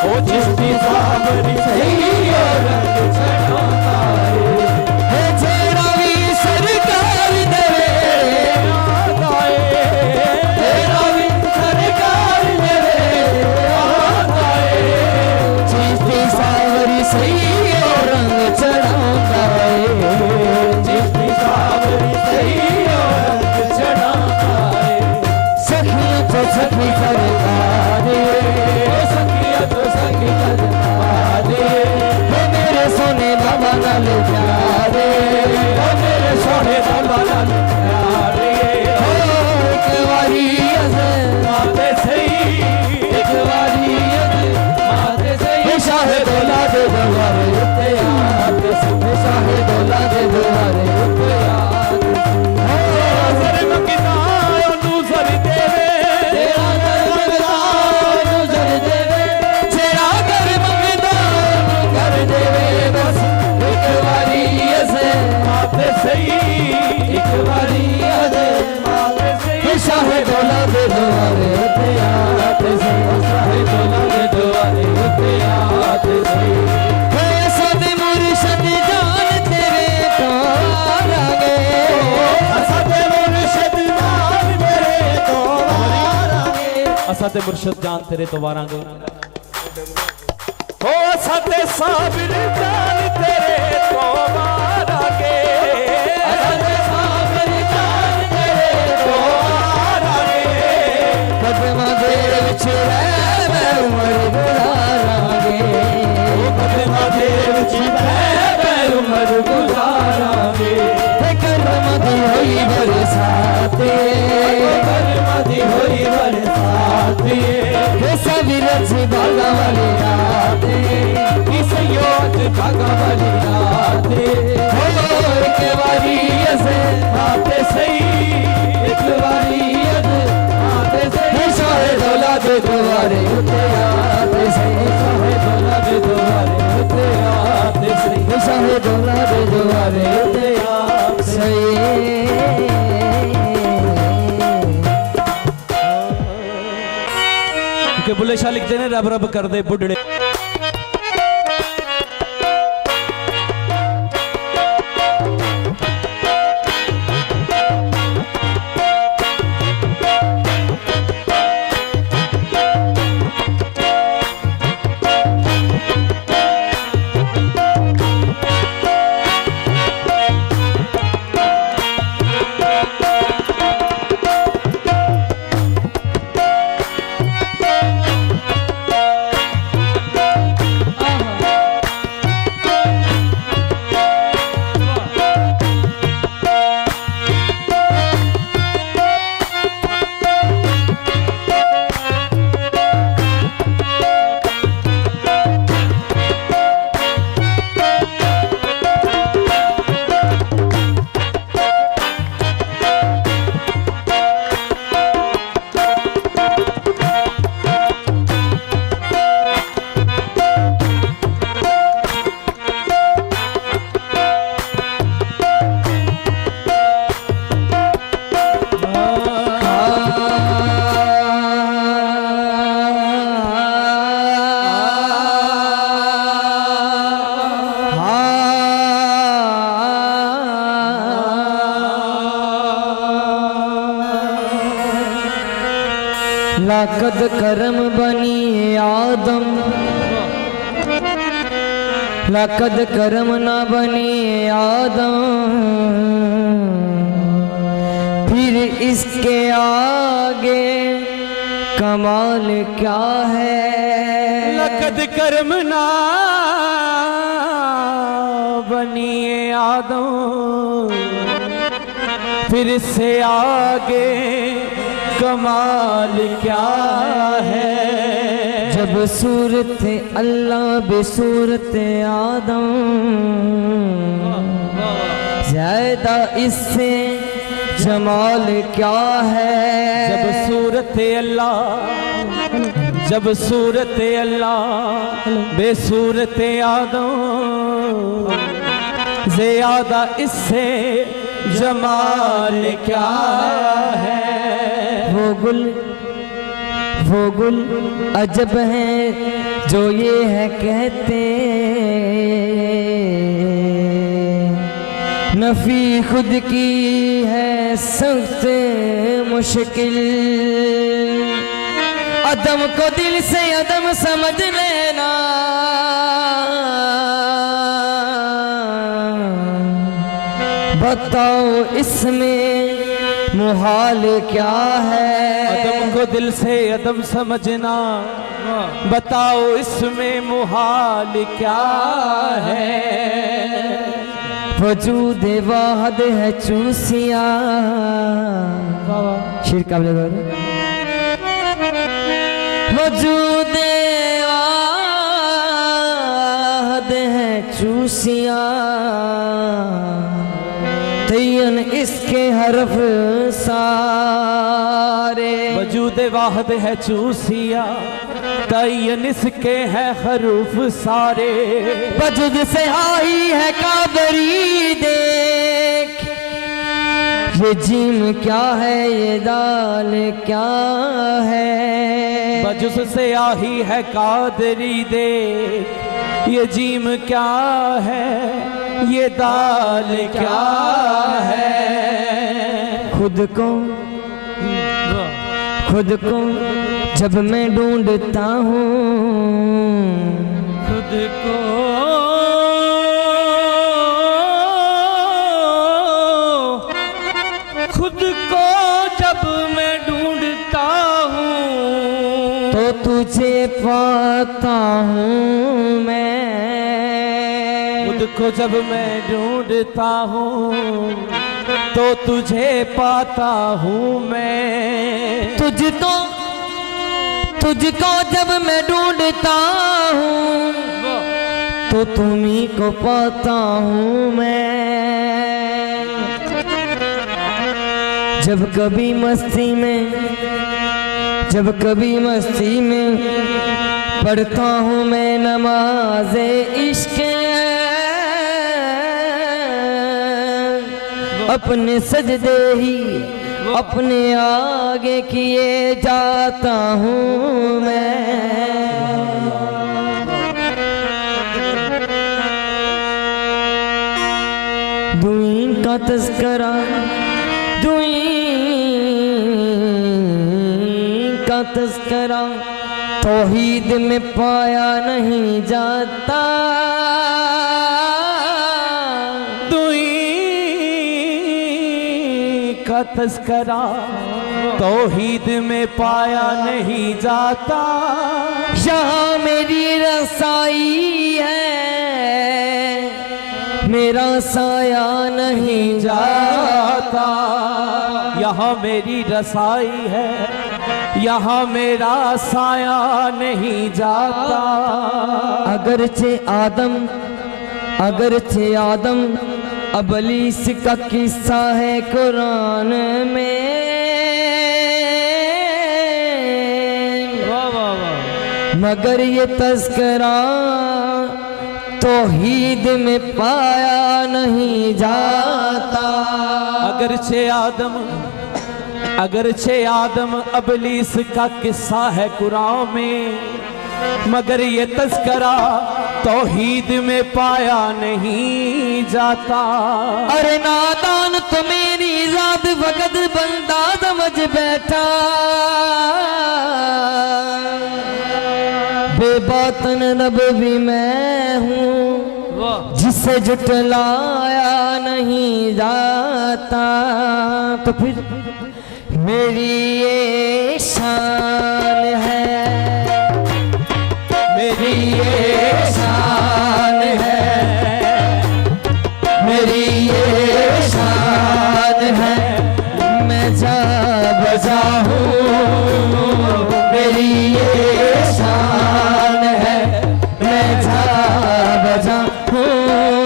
ओ चिश्ती सावरी सही और रंग चढ़ाता है हे जेड़ा भी सरकार दे रे आदाए जेड़ा भी सरकार दे रे आदाए चिश्ती सावरी सही और रंग चढ़ाता है चिश्ती सावरी सही और रंग चढ़ाता है सखियां तो सखी सरकार सखियां तो सखी सरकार वो मेरे सोने बाबा नाल प्यारे वो मेरे सोने बाबा नाल प्यारे एक बारी अज़मात सही एक बारी अज़मात सही शाहे दौला दे द्वारे उत्ते आत सही शाहे दौला दे द्वारे उत्ते आत जर मंगदा ओनू जर देवे तेरा जर मंगदा ओनू जर देवे जेड़ा कर मंगदा ओनू कर देवे बस एक बारी अज़मात सही एक बारी अज़मात सही शाहे दौला दे द्वारे उत्ते आत सही शाहे दौला दे द्वारे उत्ते आत सही हे सद मुर्शद जान तेरे तो आरांगे असद मुर्शद जान तेरे तो आरांगे असा ते मुर्शद जान तेरे तो वारांगे हो असद साबिर जान तेरे तो आरांगे असद साबिर जान तेरे तो आरांगे कदमां दे विच रह मैं उमर गुज़ारांगे कदमां दे विच रह मैं उमर गुज़ारांगे कदमां दी होई बरसाते कदमां दी होई बरसाते सविरज बागा वाली राते इस योज बागा वाली राते एक बारी अज़मात सही एक बारी अज़मात सही शाहे दौला दे द्वारे उत्ते आत सही शाहे दौला दे द्वारे उत्ते आत सही शाहे दौला दे द्वारे उत्ते आत सही कि बुल्ले शाह लिखते ने रब रब कर दे बुढ़ड़े लाकद करम बनी आदम, लाकद करम ना बनी आदम, फिर इसके आगे कमाल क्या है। लकद करम ना बनिए आदम, फिर इससे आगे कमाल क्या है। जब सूरत अल्लाह बेसूरत आदम, ज्यादा इससे जमाल क्या है। जब सूरत अल्लाह, जब सूरत अल्लाह बेसूरत आदम, ज़्यादा इससे जमाल क्या है। वो गुल अजब है जो ये है कहते, नफी खुद की है सख्त मुश्किल। अदम को दिल से अदम समझ लेना, बताओ इसमें मुहाल क्या है। अदम को दिल से अदम समझना, बताओ इसमें मुहाल क्या है। वजूद वाहद है चूसिया, शिर काबले करो। वजूद वाहद है चूसिया, तयन इसके हरफ सारे। वजूद वाहद है चूसिया, तयन इसके है हरूफ सारे। वजूद से आई है कादरी देख, ये जीम क्या है ये दाल क्या है। वजूद से आई है कादरी दे, ये जीम क्या है ये दाल क्या है। खुद को जब मैं ढूंढता हूँ, खुद को जब मैं ढूंढता हूँ, तो तुझे पाता हूँ मैं। खुद को जब मैं ढूंढता हूँ, तो तुझे पाता हूँ मैं। तुझको जब मैं ढूंढता हूँ, तो तुम्ही को पाता हूँ मैं। जब कभी मस्ती में पढ़ता हूँ मैं नमाज़े इश्क़, अपने सजदे ही अपने आगे किए जाता हूँ मैं। दुईन का तज़किरा, दुईन का तज़किरा तौहीद में पाया नहीं जाता। का तज़किरा तौहीद में पाया नहीं जाता। यहाँ मेरी रसाई है, मेरा साया नहीं जाता। यहाँ मेरी रसाई है, यहाँ मेरा साया नहीं जाता। अगरचे आदम अबलीस का किस्सा है कुरान में, मगर ये तज़किरा तौहीद में पाया नहीं जाता। अगरचे आदम अबलीस का किस्सा है कुरान में, मगर ये तज़किरा तौहीद में पाया नहीं जाता। अरे नादान तो मेरी ज़ात वक़्त बंदा समझ बैठा, बेबातन रब भी मैं हूँ वाह जिसे जुटलाया नहीं जाता, तो फिर मेरी ये शान है, मेरी ये शान है, मेरी ये शान है, मैं जा बजा हूँ, मेरी ये शान है, मैं जा बजा हूँ।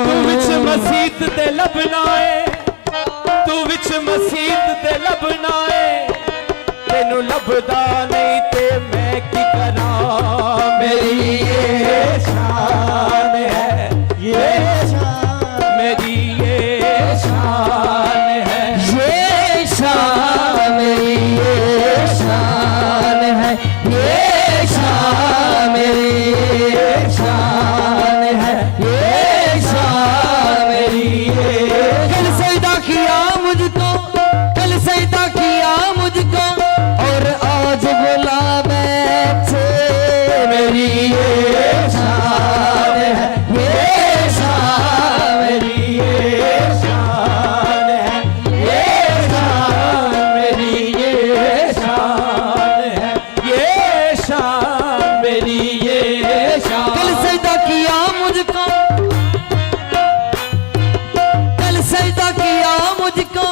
तू विच मसीत ते लबनाए, तू विच मसीत ते लबनाए, तेनू लभदा नहीं ते मैं की करा। मेरी ये शान है, ये शान मेरी ये शान है, ये शान मेरी ये शान है, ये शान मेरी ये शान है, ये शान मेरी ये। कल सजदा किया मुझको, कल सजदा किया मुझको, और आज बुला बैठे, मेरी ये शान है, ये शान मेरी ये शान है, ये शान मेरी ये शान है, ये शान मेरी ये शान। कल सजदा किया मुझको, कल सजदा किया मुझको,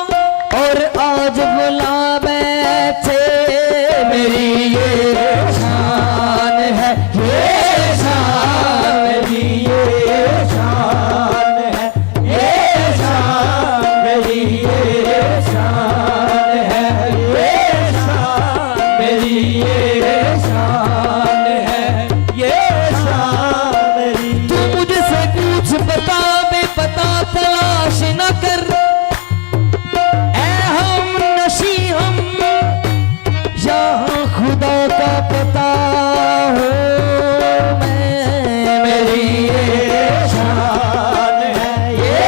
और आज बुला बैठे, मेरी ये शान है, ये शान मेरी ये शान है, ये शान मेरी ये शान है, ये शान मेरी ये शान है, ये शान मेरी। तू मुझसे पूछ बता बेपता तलाश न कर, ऐ हम नशी हम यहाँ खुदा का पता हो, मैं मेरी ये शान है, ये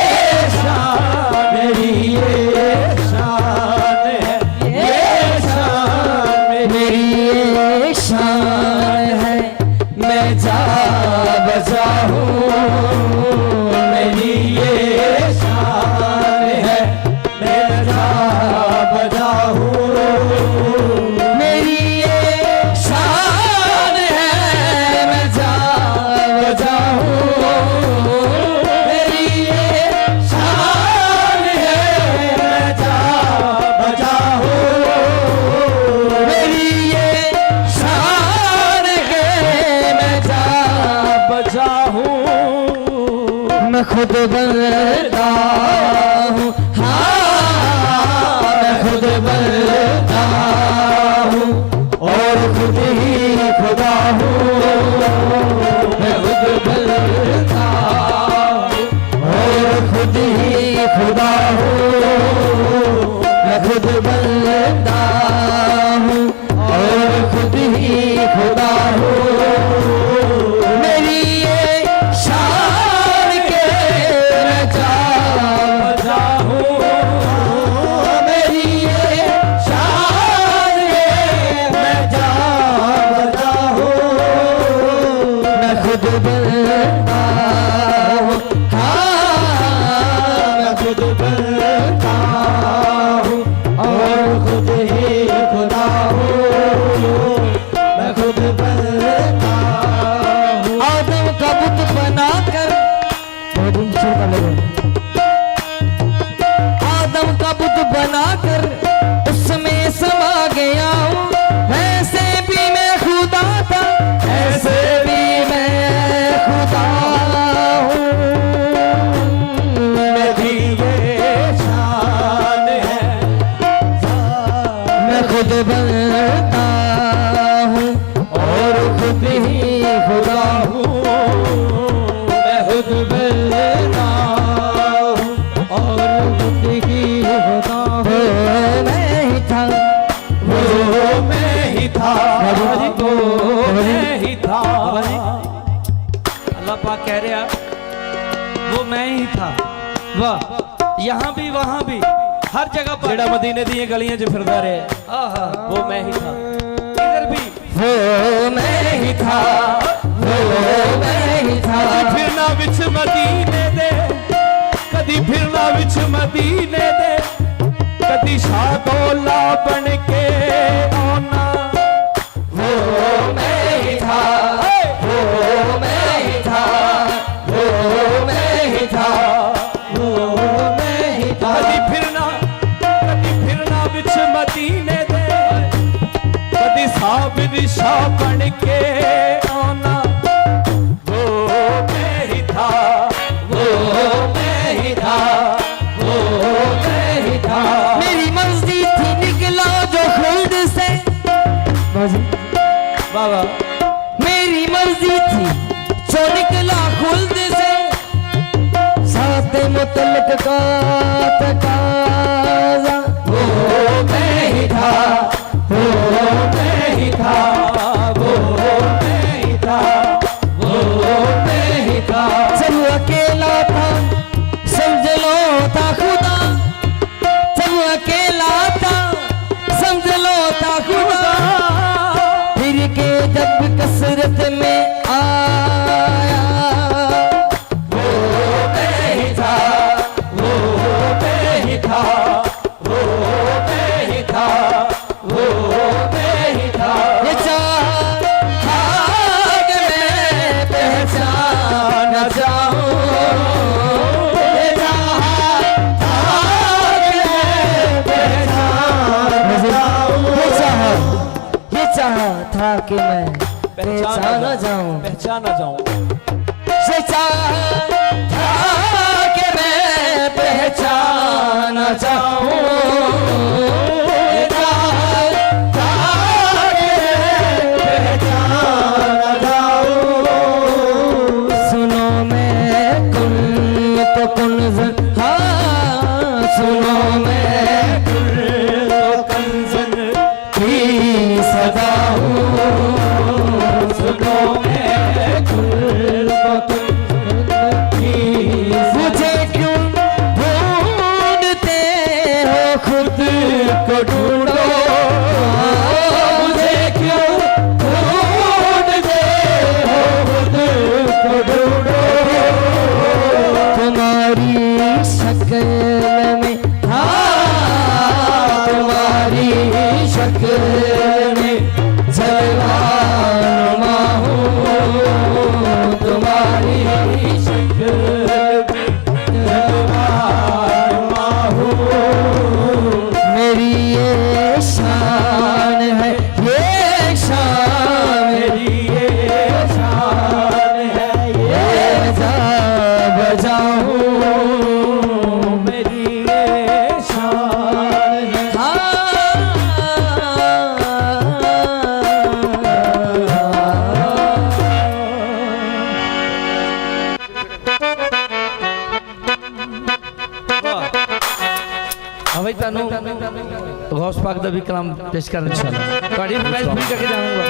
शान मेरी ये शान है, ये शान मेरी ये शान है, मैं जा बजा हूँ, मेरी ये शान है, मैं जा बजा हूँ, मेरी ये शान है, मैं जा बजा हूँ, मेरी ये शान है, मैं जा बजा हूँ, मेरी ये शान है, मैं जा बजा हूँ मैं खुद बनता हूँ, हाँ मैं खुद बनता हूँ, और खुद ही खुदा हूँ, मैं खुद बनता हूँ, और खुद ही खुदा हूँ, मैं खुद बनता हूँ, और खुद ही खुदा हूँ, मेरी ये शान के मैं जा बजा हूँ, मेरी ये शान के मैं जा बजा हूँ, मैं खुद बनता हूँ, हाँ मैं खुद बनता हूँ, और खुद ही खुदा हूँ, मैं खुद बनता हूँ। आदम का बुत बनाकर, आदम का बुत बनाकर उसमें समा गया हूँ, ऐसे भी मैं खुदा था, ऐसे भी मैं खुदा हूँ, मेरी ये शान है, मैं खुद बनता हूँ, और खुद ही खुदा हूँ, मैं खुद बनता हूँ, और खुद ही खुदा हूँ। मैं ही था, वो मैं ही था, वो मैं ही था। अल्लाह पाक कह रहा वो मैं ही था। वाह, यहाँ भी वहाँ भी हर जगह पर जेड़ा मदीने दी गलियां च फिरदा रहे, वो मैं ही था। इधर भी वो मैं ही था, शीशा बन के आना, वो मैं ही था, वो मैं ही था, वो मैं ही था। मेरी मर्जी थी निकला जो खुद से, बाबा मेरी मर्जी थी जो निकला खुद से, साथ मुतलक का तकाजा, वो मैं ही था, वो मैं ही था, वो मैं ही था, वो मैं ही था। जब अकेला था समझ लो था खुदा, जब अकेला था समझ लो था खुदा, फिर के जब कसरत में आया, वो मैं ही था, वो मैं ही था, वो मैं ही था, वो मैं ही था। ये चाहा कि मैं पहचान जाऊं, ये चाहा कि मैं पहचान जाऊं, ये चाहा था कि मैं पहचान जाऊं, पहचान जाऊं। ये चाहा था कि मैं पहचान जाऊं, ये चाहा था कि मैं पहचान जाऊं। सुनो मैं कुन तो कुनज़न, हाँ सुनो मैं कुन तो कंज़न की सदा हूँ, सुनो मैं कुन तो कंज़न की, मुझे क्यों ढूंढते हो खुद को ढूंढो, मुझे क्यों ढूंढते हो खुद को ढूंढो, तुम्हारी शक्ल में, हाँ तुम्हारी शक्ल में जलवानुमा हूँ, तुम्हारी शक्ल में जलवानुमा हूँ। मेरी ये शान है, ये शान मेरी ये शान है, ये बजा बजाऊं मेरी ये शान है। હવે તનો ગૌસ પાક दा भी कलाम पेश कर इंशाल्लाह गाड़ी प्राइस पूरी करके जाऊंगा।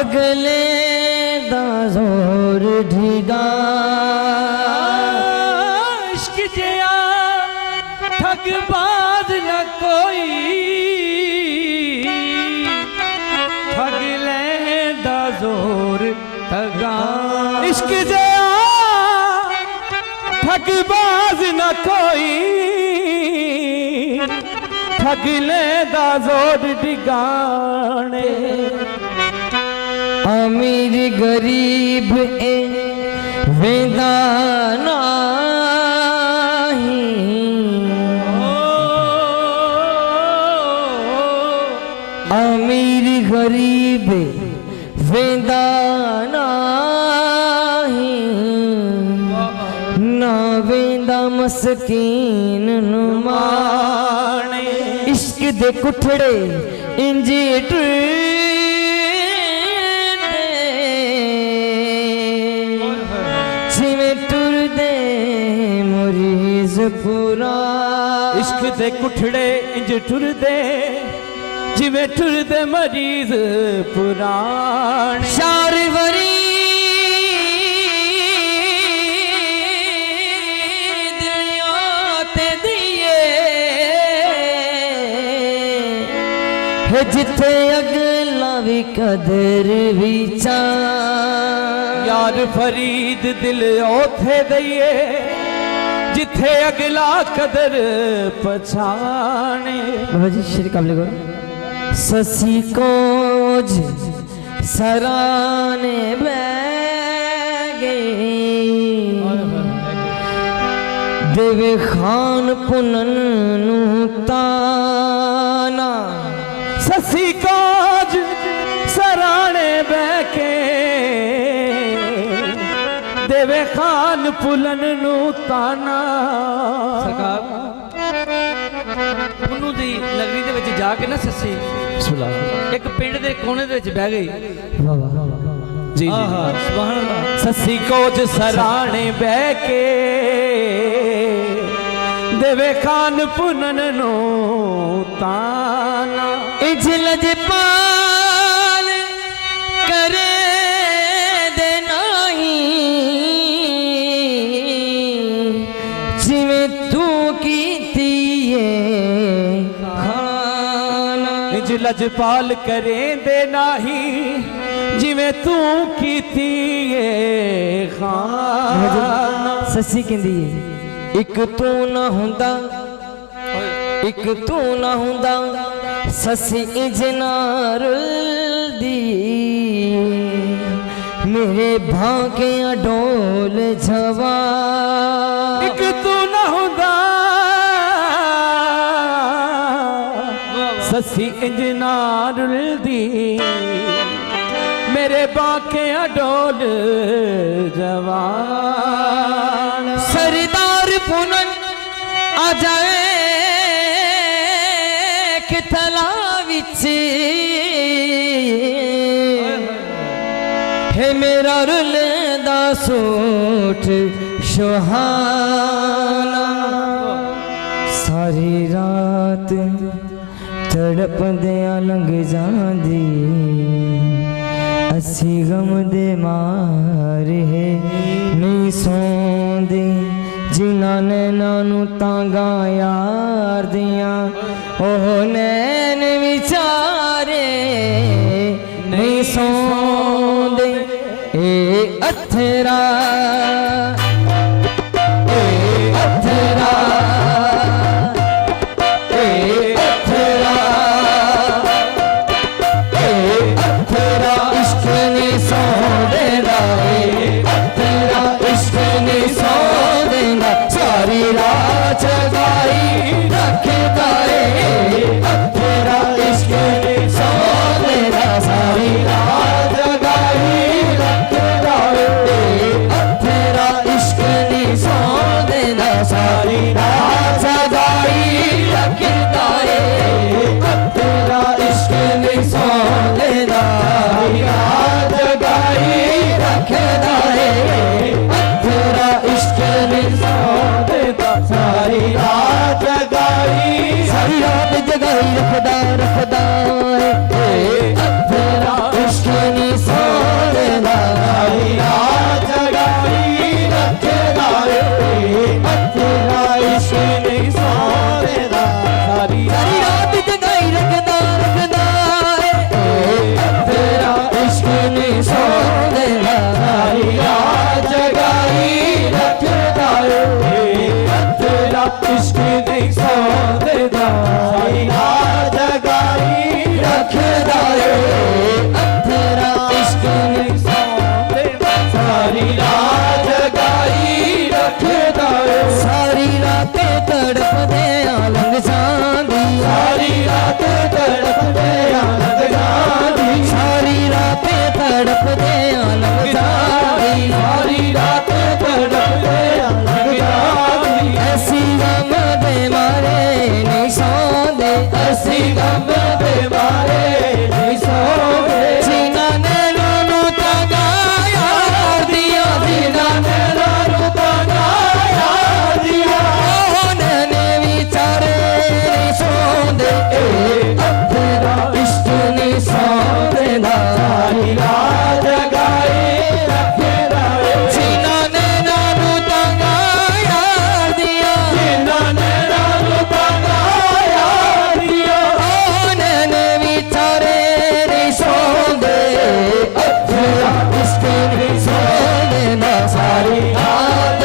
अगले दा जोर ढीगा इश्क जिया ठगबाज न कोई ठग लेंदा जोर ठगा इश्क जिया ठगबाज न कोई ठग लेंदा जोर डिगाने अमीर गरीब ए वेंदा नाही अमीर गरीब वेंदा नाही ना वेंदा मस्कीन नु माणे इश्क दे कुठड़े इंजी जिमें टुरदे मरीज पूरा इश्क दे कुठड़े इंज टुरदे जिवें टुरदे मरीज पुराने शार वरी दिलियां ते दिए है जिथे अगला भी कदर भी चा यार फरीद दिल ओथे दइए जिथे अगला कदर पछाने बाबा जी श्री काबले गौर ससी कोज सराने बैगे देवे खान पुनन नु ताना ससी काज सराने बैके देवे खान पुलन नु ताना सरकार ਉਹਨੂੰ ਦੀ ਨਗਰੀ ਦੇ ਵਿੱਚ ਜਾ ਕੇ ਨਾ ਸੱਸੀ ਇੱਕ ਪਿੰਡ ਦੇ ਕੋਨੇ ਦੇ ਵਿੱਚ ਬਹਿ ਗਈ वाह वाह ਜੀ ਜੀ ਸੁਭਾਨ ਅੱਲਾਹ ਸੱਸੀ ਕੋਜ ਸਰਾਣੇ ਬਹਿ ਕੇ ਦੇਵੇ ਖਾਨ ਪੁਨਨ ਨੂੰ ਤਾਨਾ इज लजपाल करे दे नहीं जिवें तू कीती है खाना इंज लजपाल करें दे नाही जिवें तू कीती है खाना ससी कहंदी है एक तू ना हुंदा एक तू ना हुंदा ससी इजनार दी मेरे भागे डोल जवा एक तू ना हुंदा ससी इंज नार दी मेरे बाके डोल जवान सरदार पुनन आ जाए कि थला विच है मेरा रुलदा सूट सुहाना सारी रात तड़पदियां लंघ जांदी असी गम दे मारे नहीं सौंदे जिन्हां ने नानू तांगा यार दियां ओह नैन विचारे नहीं सौंदे ए अथरा रखदा रखदा इश्क नी गम दे मारे नहीं सोवे जिन्हां ने रोनू तंगा यार दिया जिन्हां ने रोनू तंगा यार दिया उन्होंने विचारे नहीं सोंदे तेरा इश्क नहीं सोंदे ना सारी रात जगाए रखे दाए जिन्हां ने रोनू तंगा यार दिया जिन्हां ने रोनू तंगा यार दिया उन्होंने विचारे नहीं सोंदे तेरा इश्क नहीं सोंदे ना सारी रात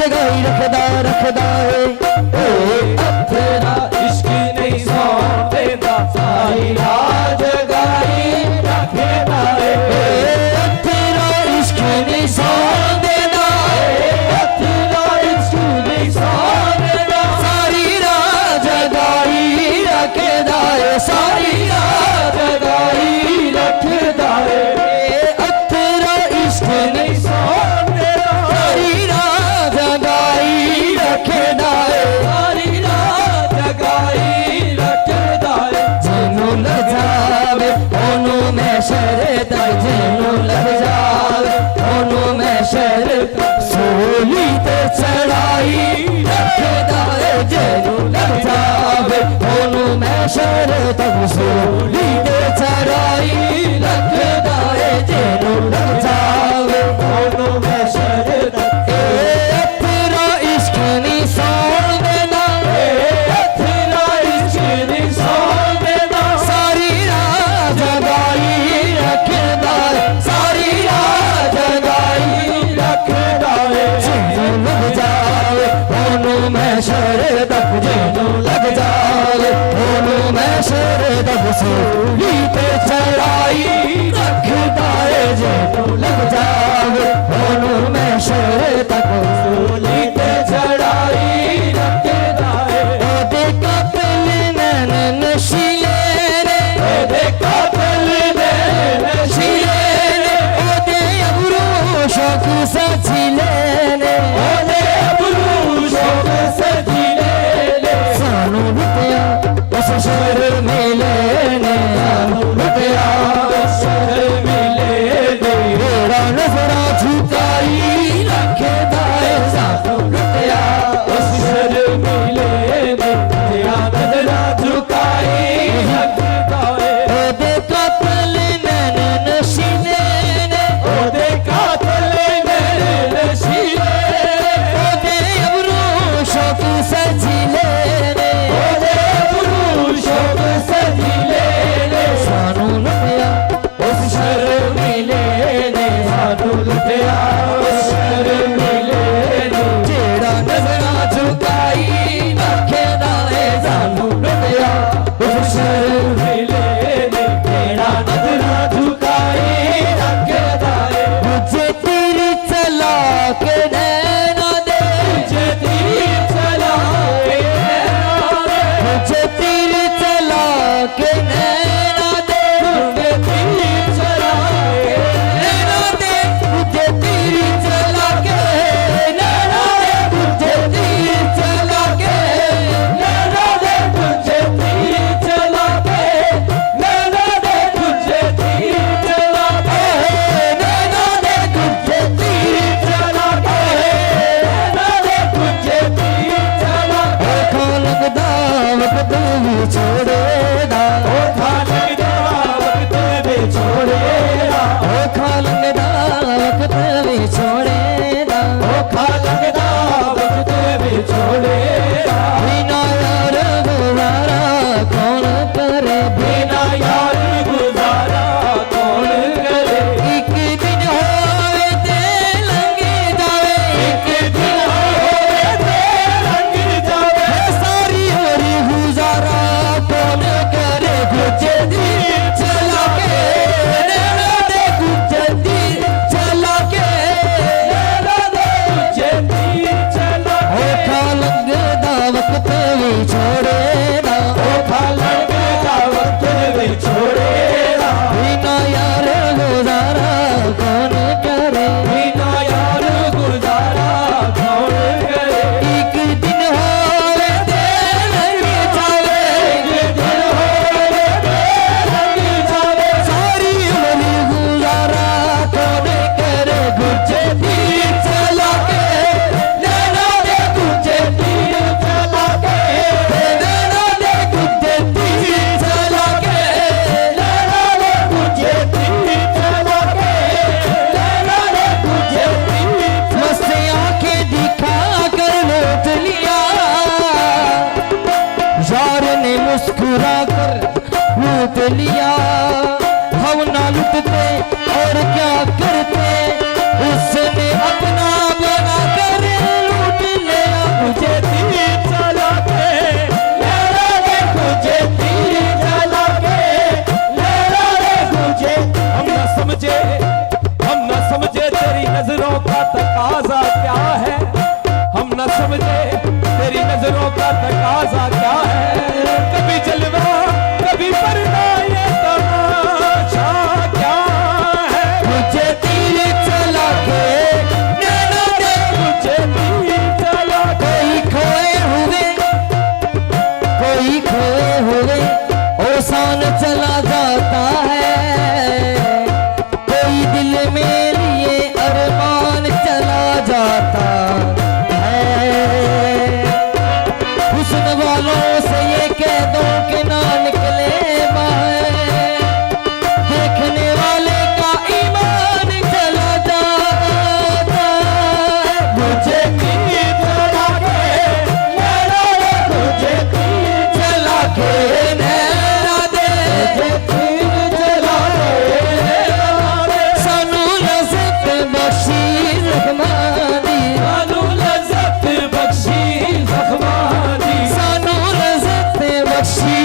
जगाई रखदा रखदा तेरा इश्क नहीं सोंदे ना सारी रात जगाई रखदा तेरा इश्क नहीं सोंदे ना तेरा इश्क नहीं सोंदे ना सारी रात जगाई रखदा सारी रात जगाई रखदा तेरा इश्क नहीं सोंदे ना सारी रात जगाई रखदा सारी रात जगाई रखदा जिन्नू लजावे ओनू मैं शरदा जिन्नू लजावे ओनू मैं शरदा सूली ते चढ़ाई रखदा जिन्नू लजावे ओनू मैं शरदा सूली ते चढ़ाई रखदा जिन्नू लजावे ओनू मैं शरदा तेरा इश्क नहीं सोंदे ना तेरा इश्क नहीं सोंदे ना सारी रात जगाई रखदा सारी रात जगाई रखदा जिन्नू लग जावे ओनू मैं शरदा जिन्नू लग जावे ओनू मैं शरदा सूली ते चढ़ाई रखदा जिन्नू लग जावे ओनू मैं शरदा सूली ते चढ़ाई रखदा ओदे कातिल नैन नशीले ने ओदे कातिल नैन नशीले ने ओदे अबरू शौक सजिले ने ओदे अबरू शौक सजिले ने सानू लुटिया उस शहर मिले ने सानू लुटिया उस शहर मिले ने तेरा नजरा झुकाई रखदा सानू लुटिया उस शहर मिले ने तेरा नजरा झुकाई रखदा ओदे कातिल नैन नशीले ने ओदे कातिल नैन नशीले ओदे अबरू शौक सजिले ने ओदे अबरू शौक सजिले ने सानू लुटिया उस शहर मिले ने सानू लुटिया उस शहर मिले ने जेड़ा नजरा झुकाई रखदा सानू लुटिया उस शहर मिले ने जेड़ा नजरा झुकाई रखदा मुझे तेरी चला के नैना दे मुझे तेरी चला के नैना दे मुझे तेरी चला के नैना दे मुझे तेरी चला के नैना दे मुझे तेरी चला के नैना दे मुझे तेरी चला के नैना दे मुझे तेरी चला के नैना दे मुझे तेरी चला के नैना दे मुझे तेरी चला के नैना दे मुझे तेरी चला के खा लगदा वक्त भी छोड़ेदा ओ खा लगदा वक्त भी छोड़ेदा ओ खा लगदा वक्त भी छोड़ेदा ओ खा लगदा वक्त भी छोड़ेदा बिना यार गुजारा कौन करे बिना यार गुजारा कौन करे एक दिन होवे ते लंघ जावे एक दिन होवे ते लंघ जावे सारी होरी गुजारा कौन चुरा कर लूट लिया, हम ना लुटते और क्या करते, उसने अपना बना कर लूट लिया। मुझे तीर चला के लहरा रे, मुझे तीर चला के लहरा रे, मुझे हम न समझे तेरी नजरों का तकाजा क्या है, हम न समझे तेरी नजरों का तकाजा क्या है। कभी जलवा कभी पर्दा ये तमाशा क्या है। मुझे तीर चला के नैना दे, मुझे तीर चला के कोई खोए हुए ओसान चला जाता है, कोई दिल में लिए अरमान चला जाता है। हुस्न वालों से ये कह दो कि ना निकले बाहर, देखने वाले का ईमान चला जाता है। मुझे तीर चला के नैना दे, मुझे तीर चला के नैना दे, मुझे तीर चला के नैना दे। सानू लज़्ज़त बख्शी ज़ख्मानी, सानू लज़्ज़त बख्शी ज़ख्मानी, सानू लज़्ज़त बख्शी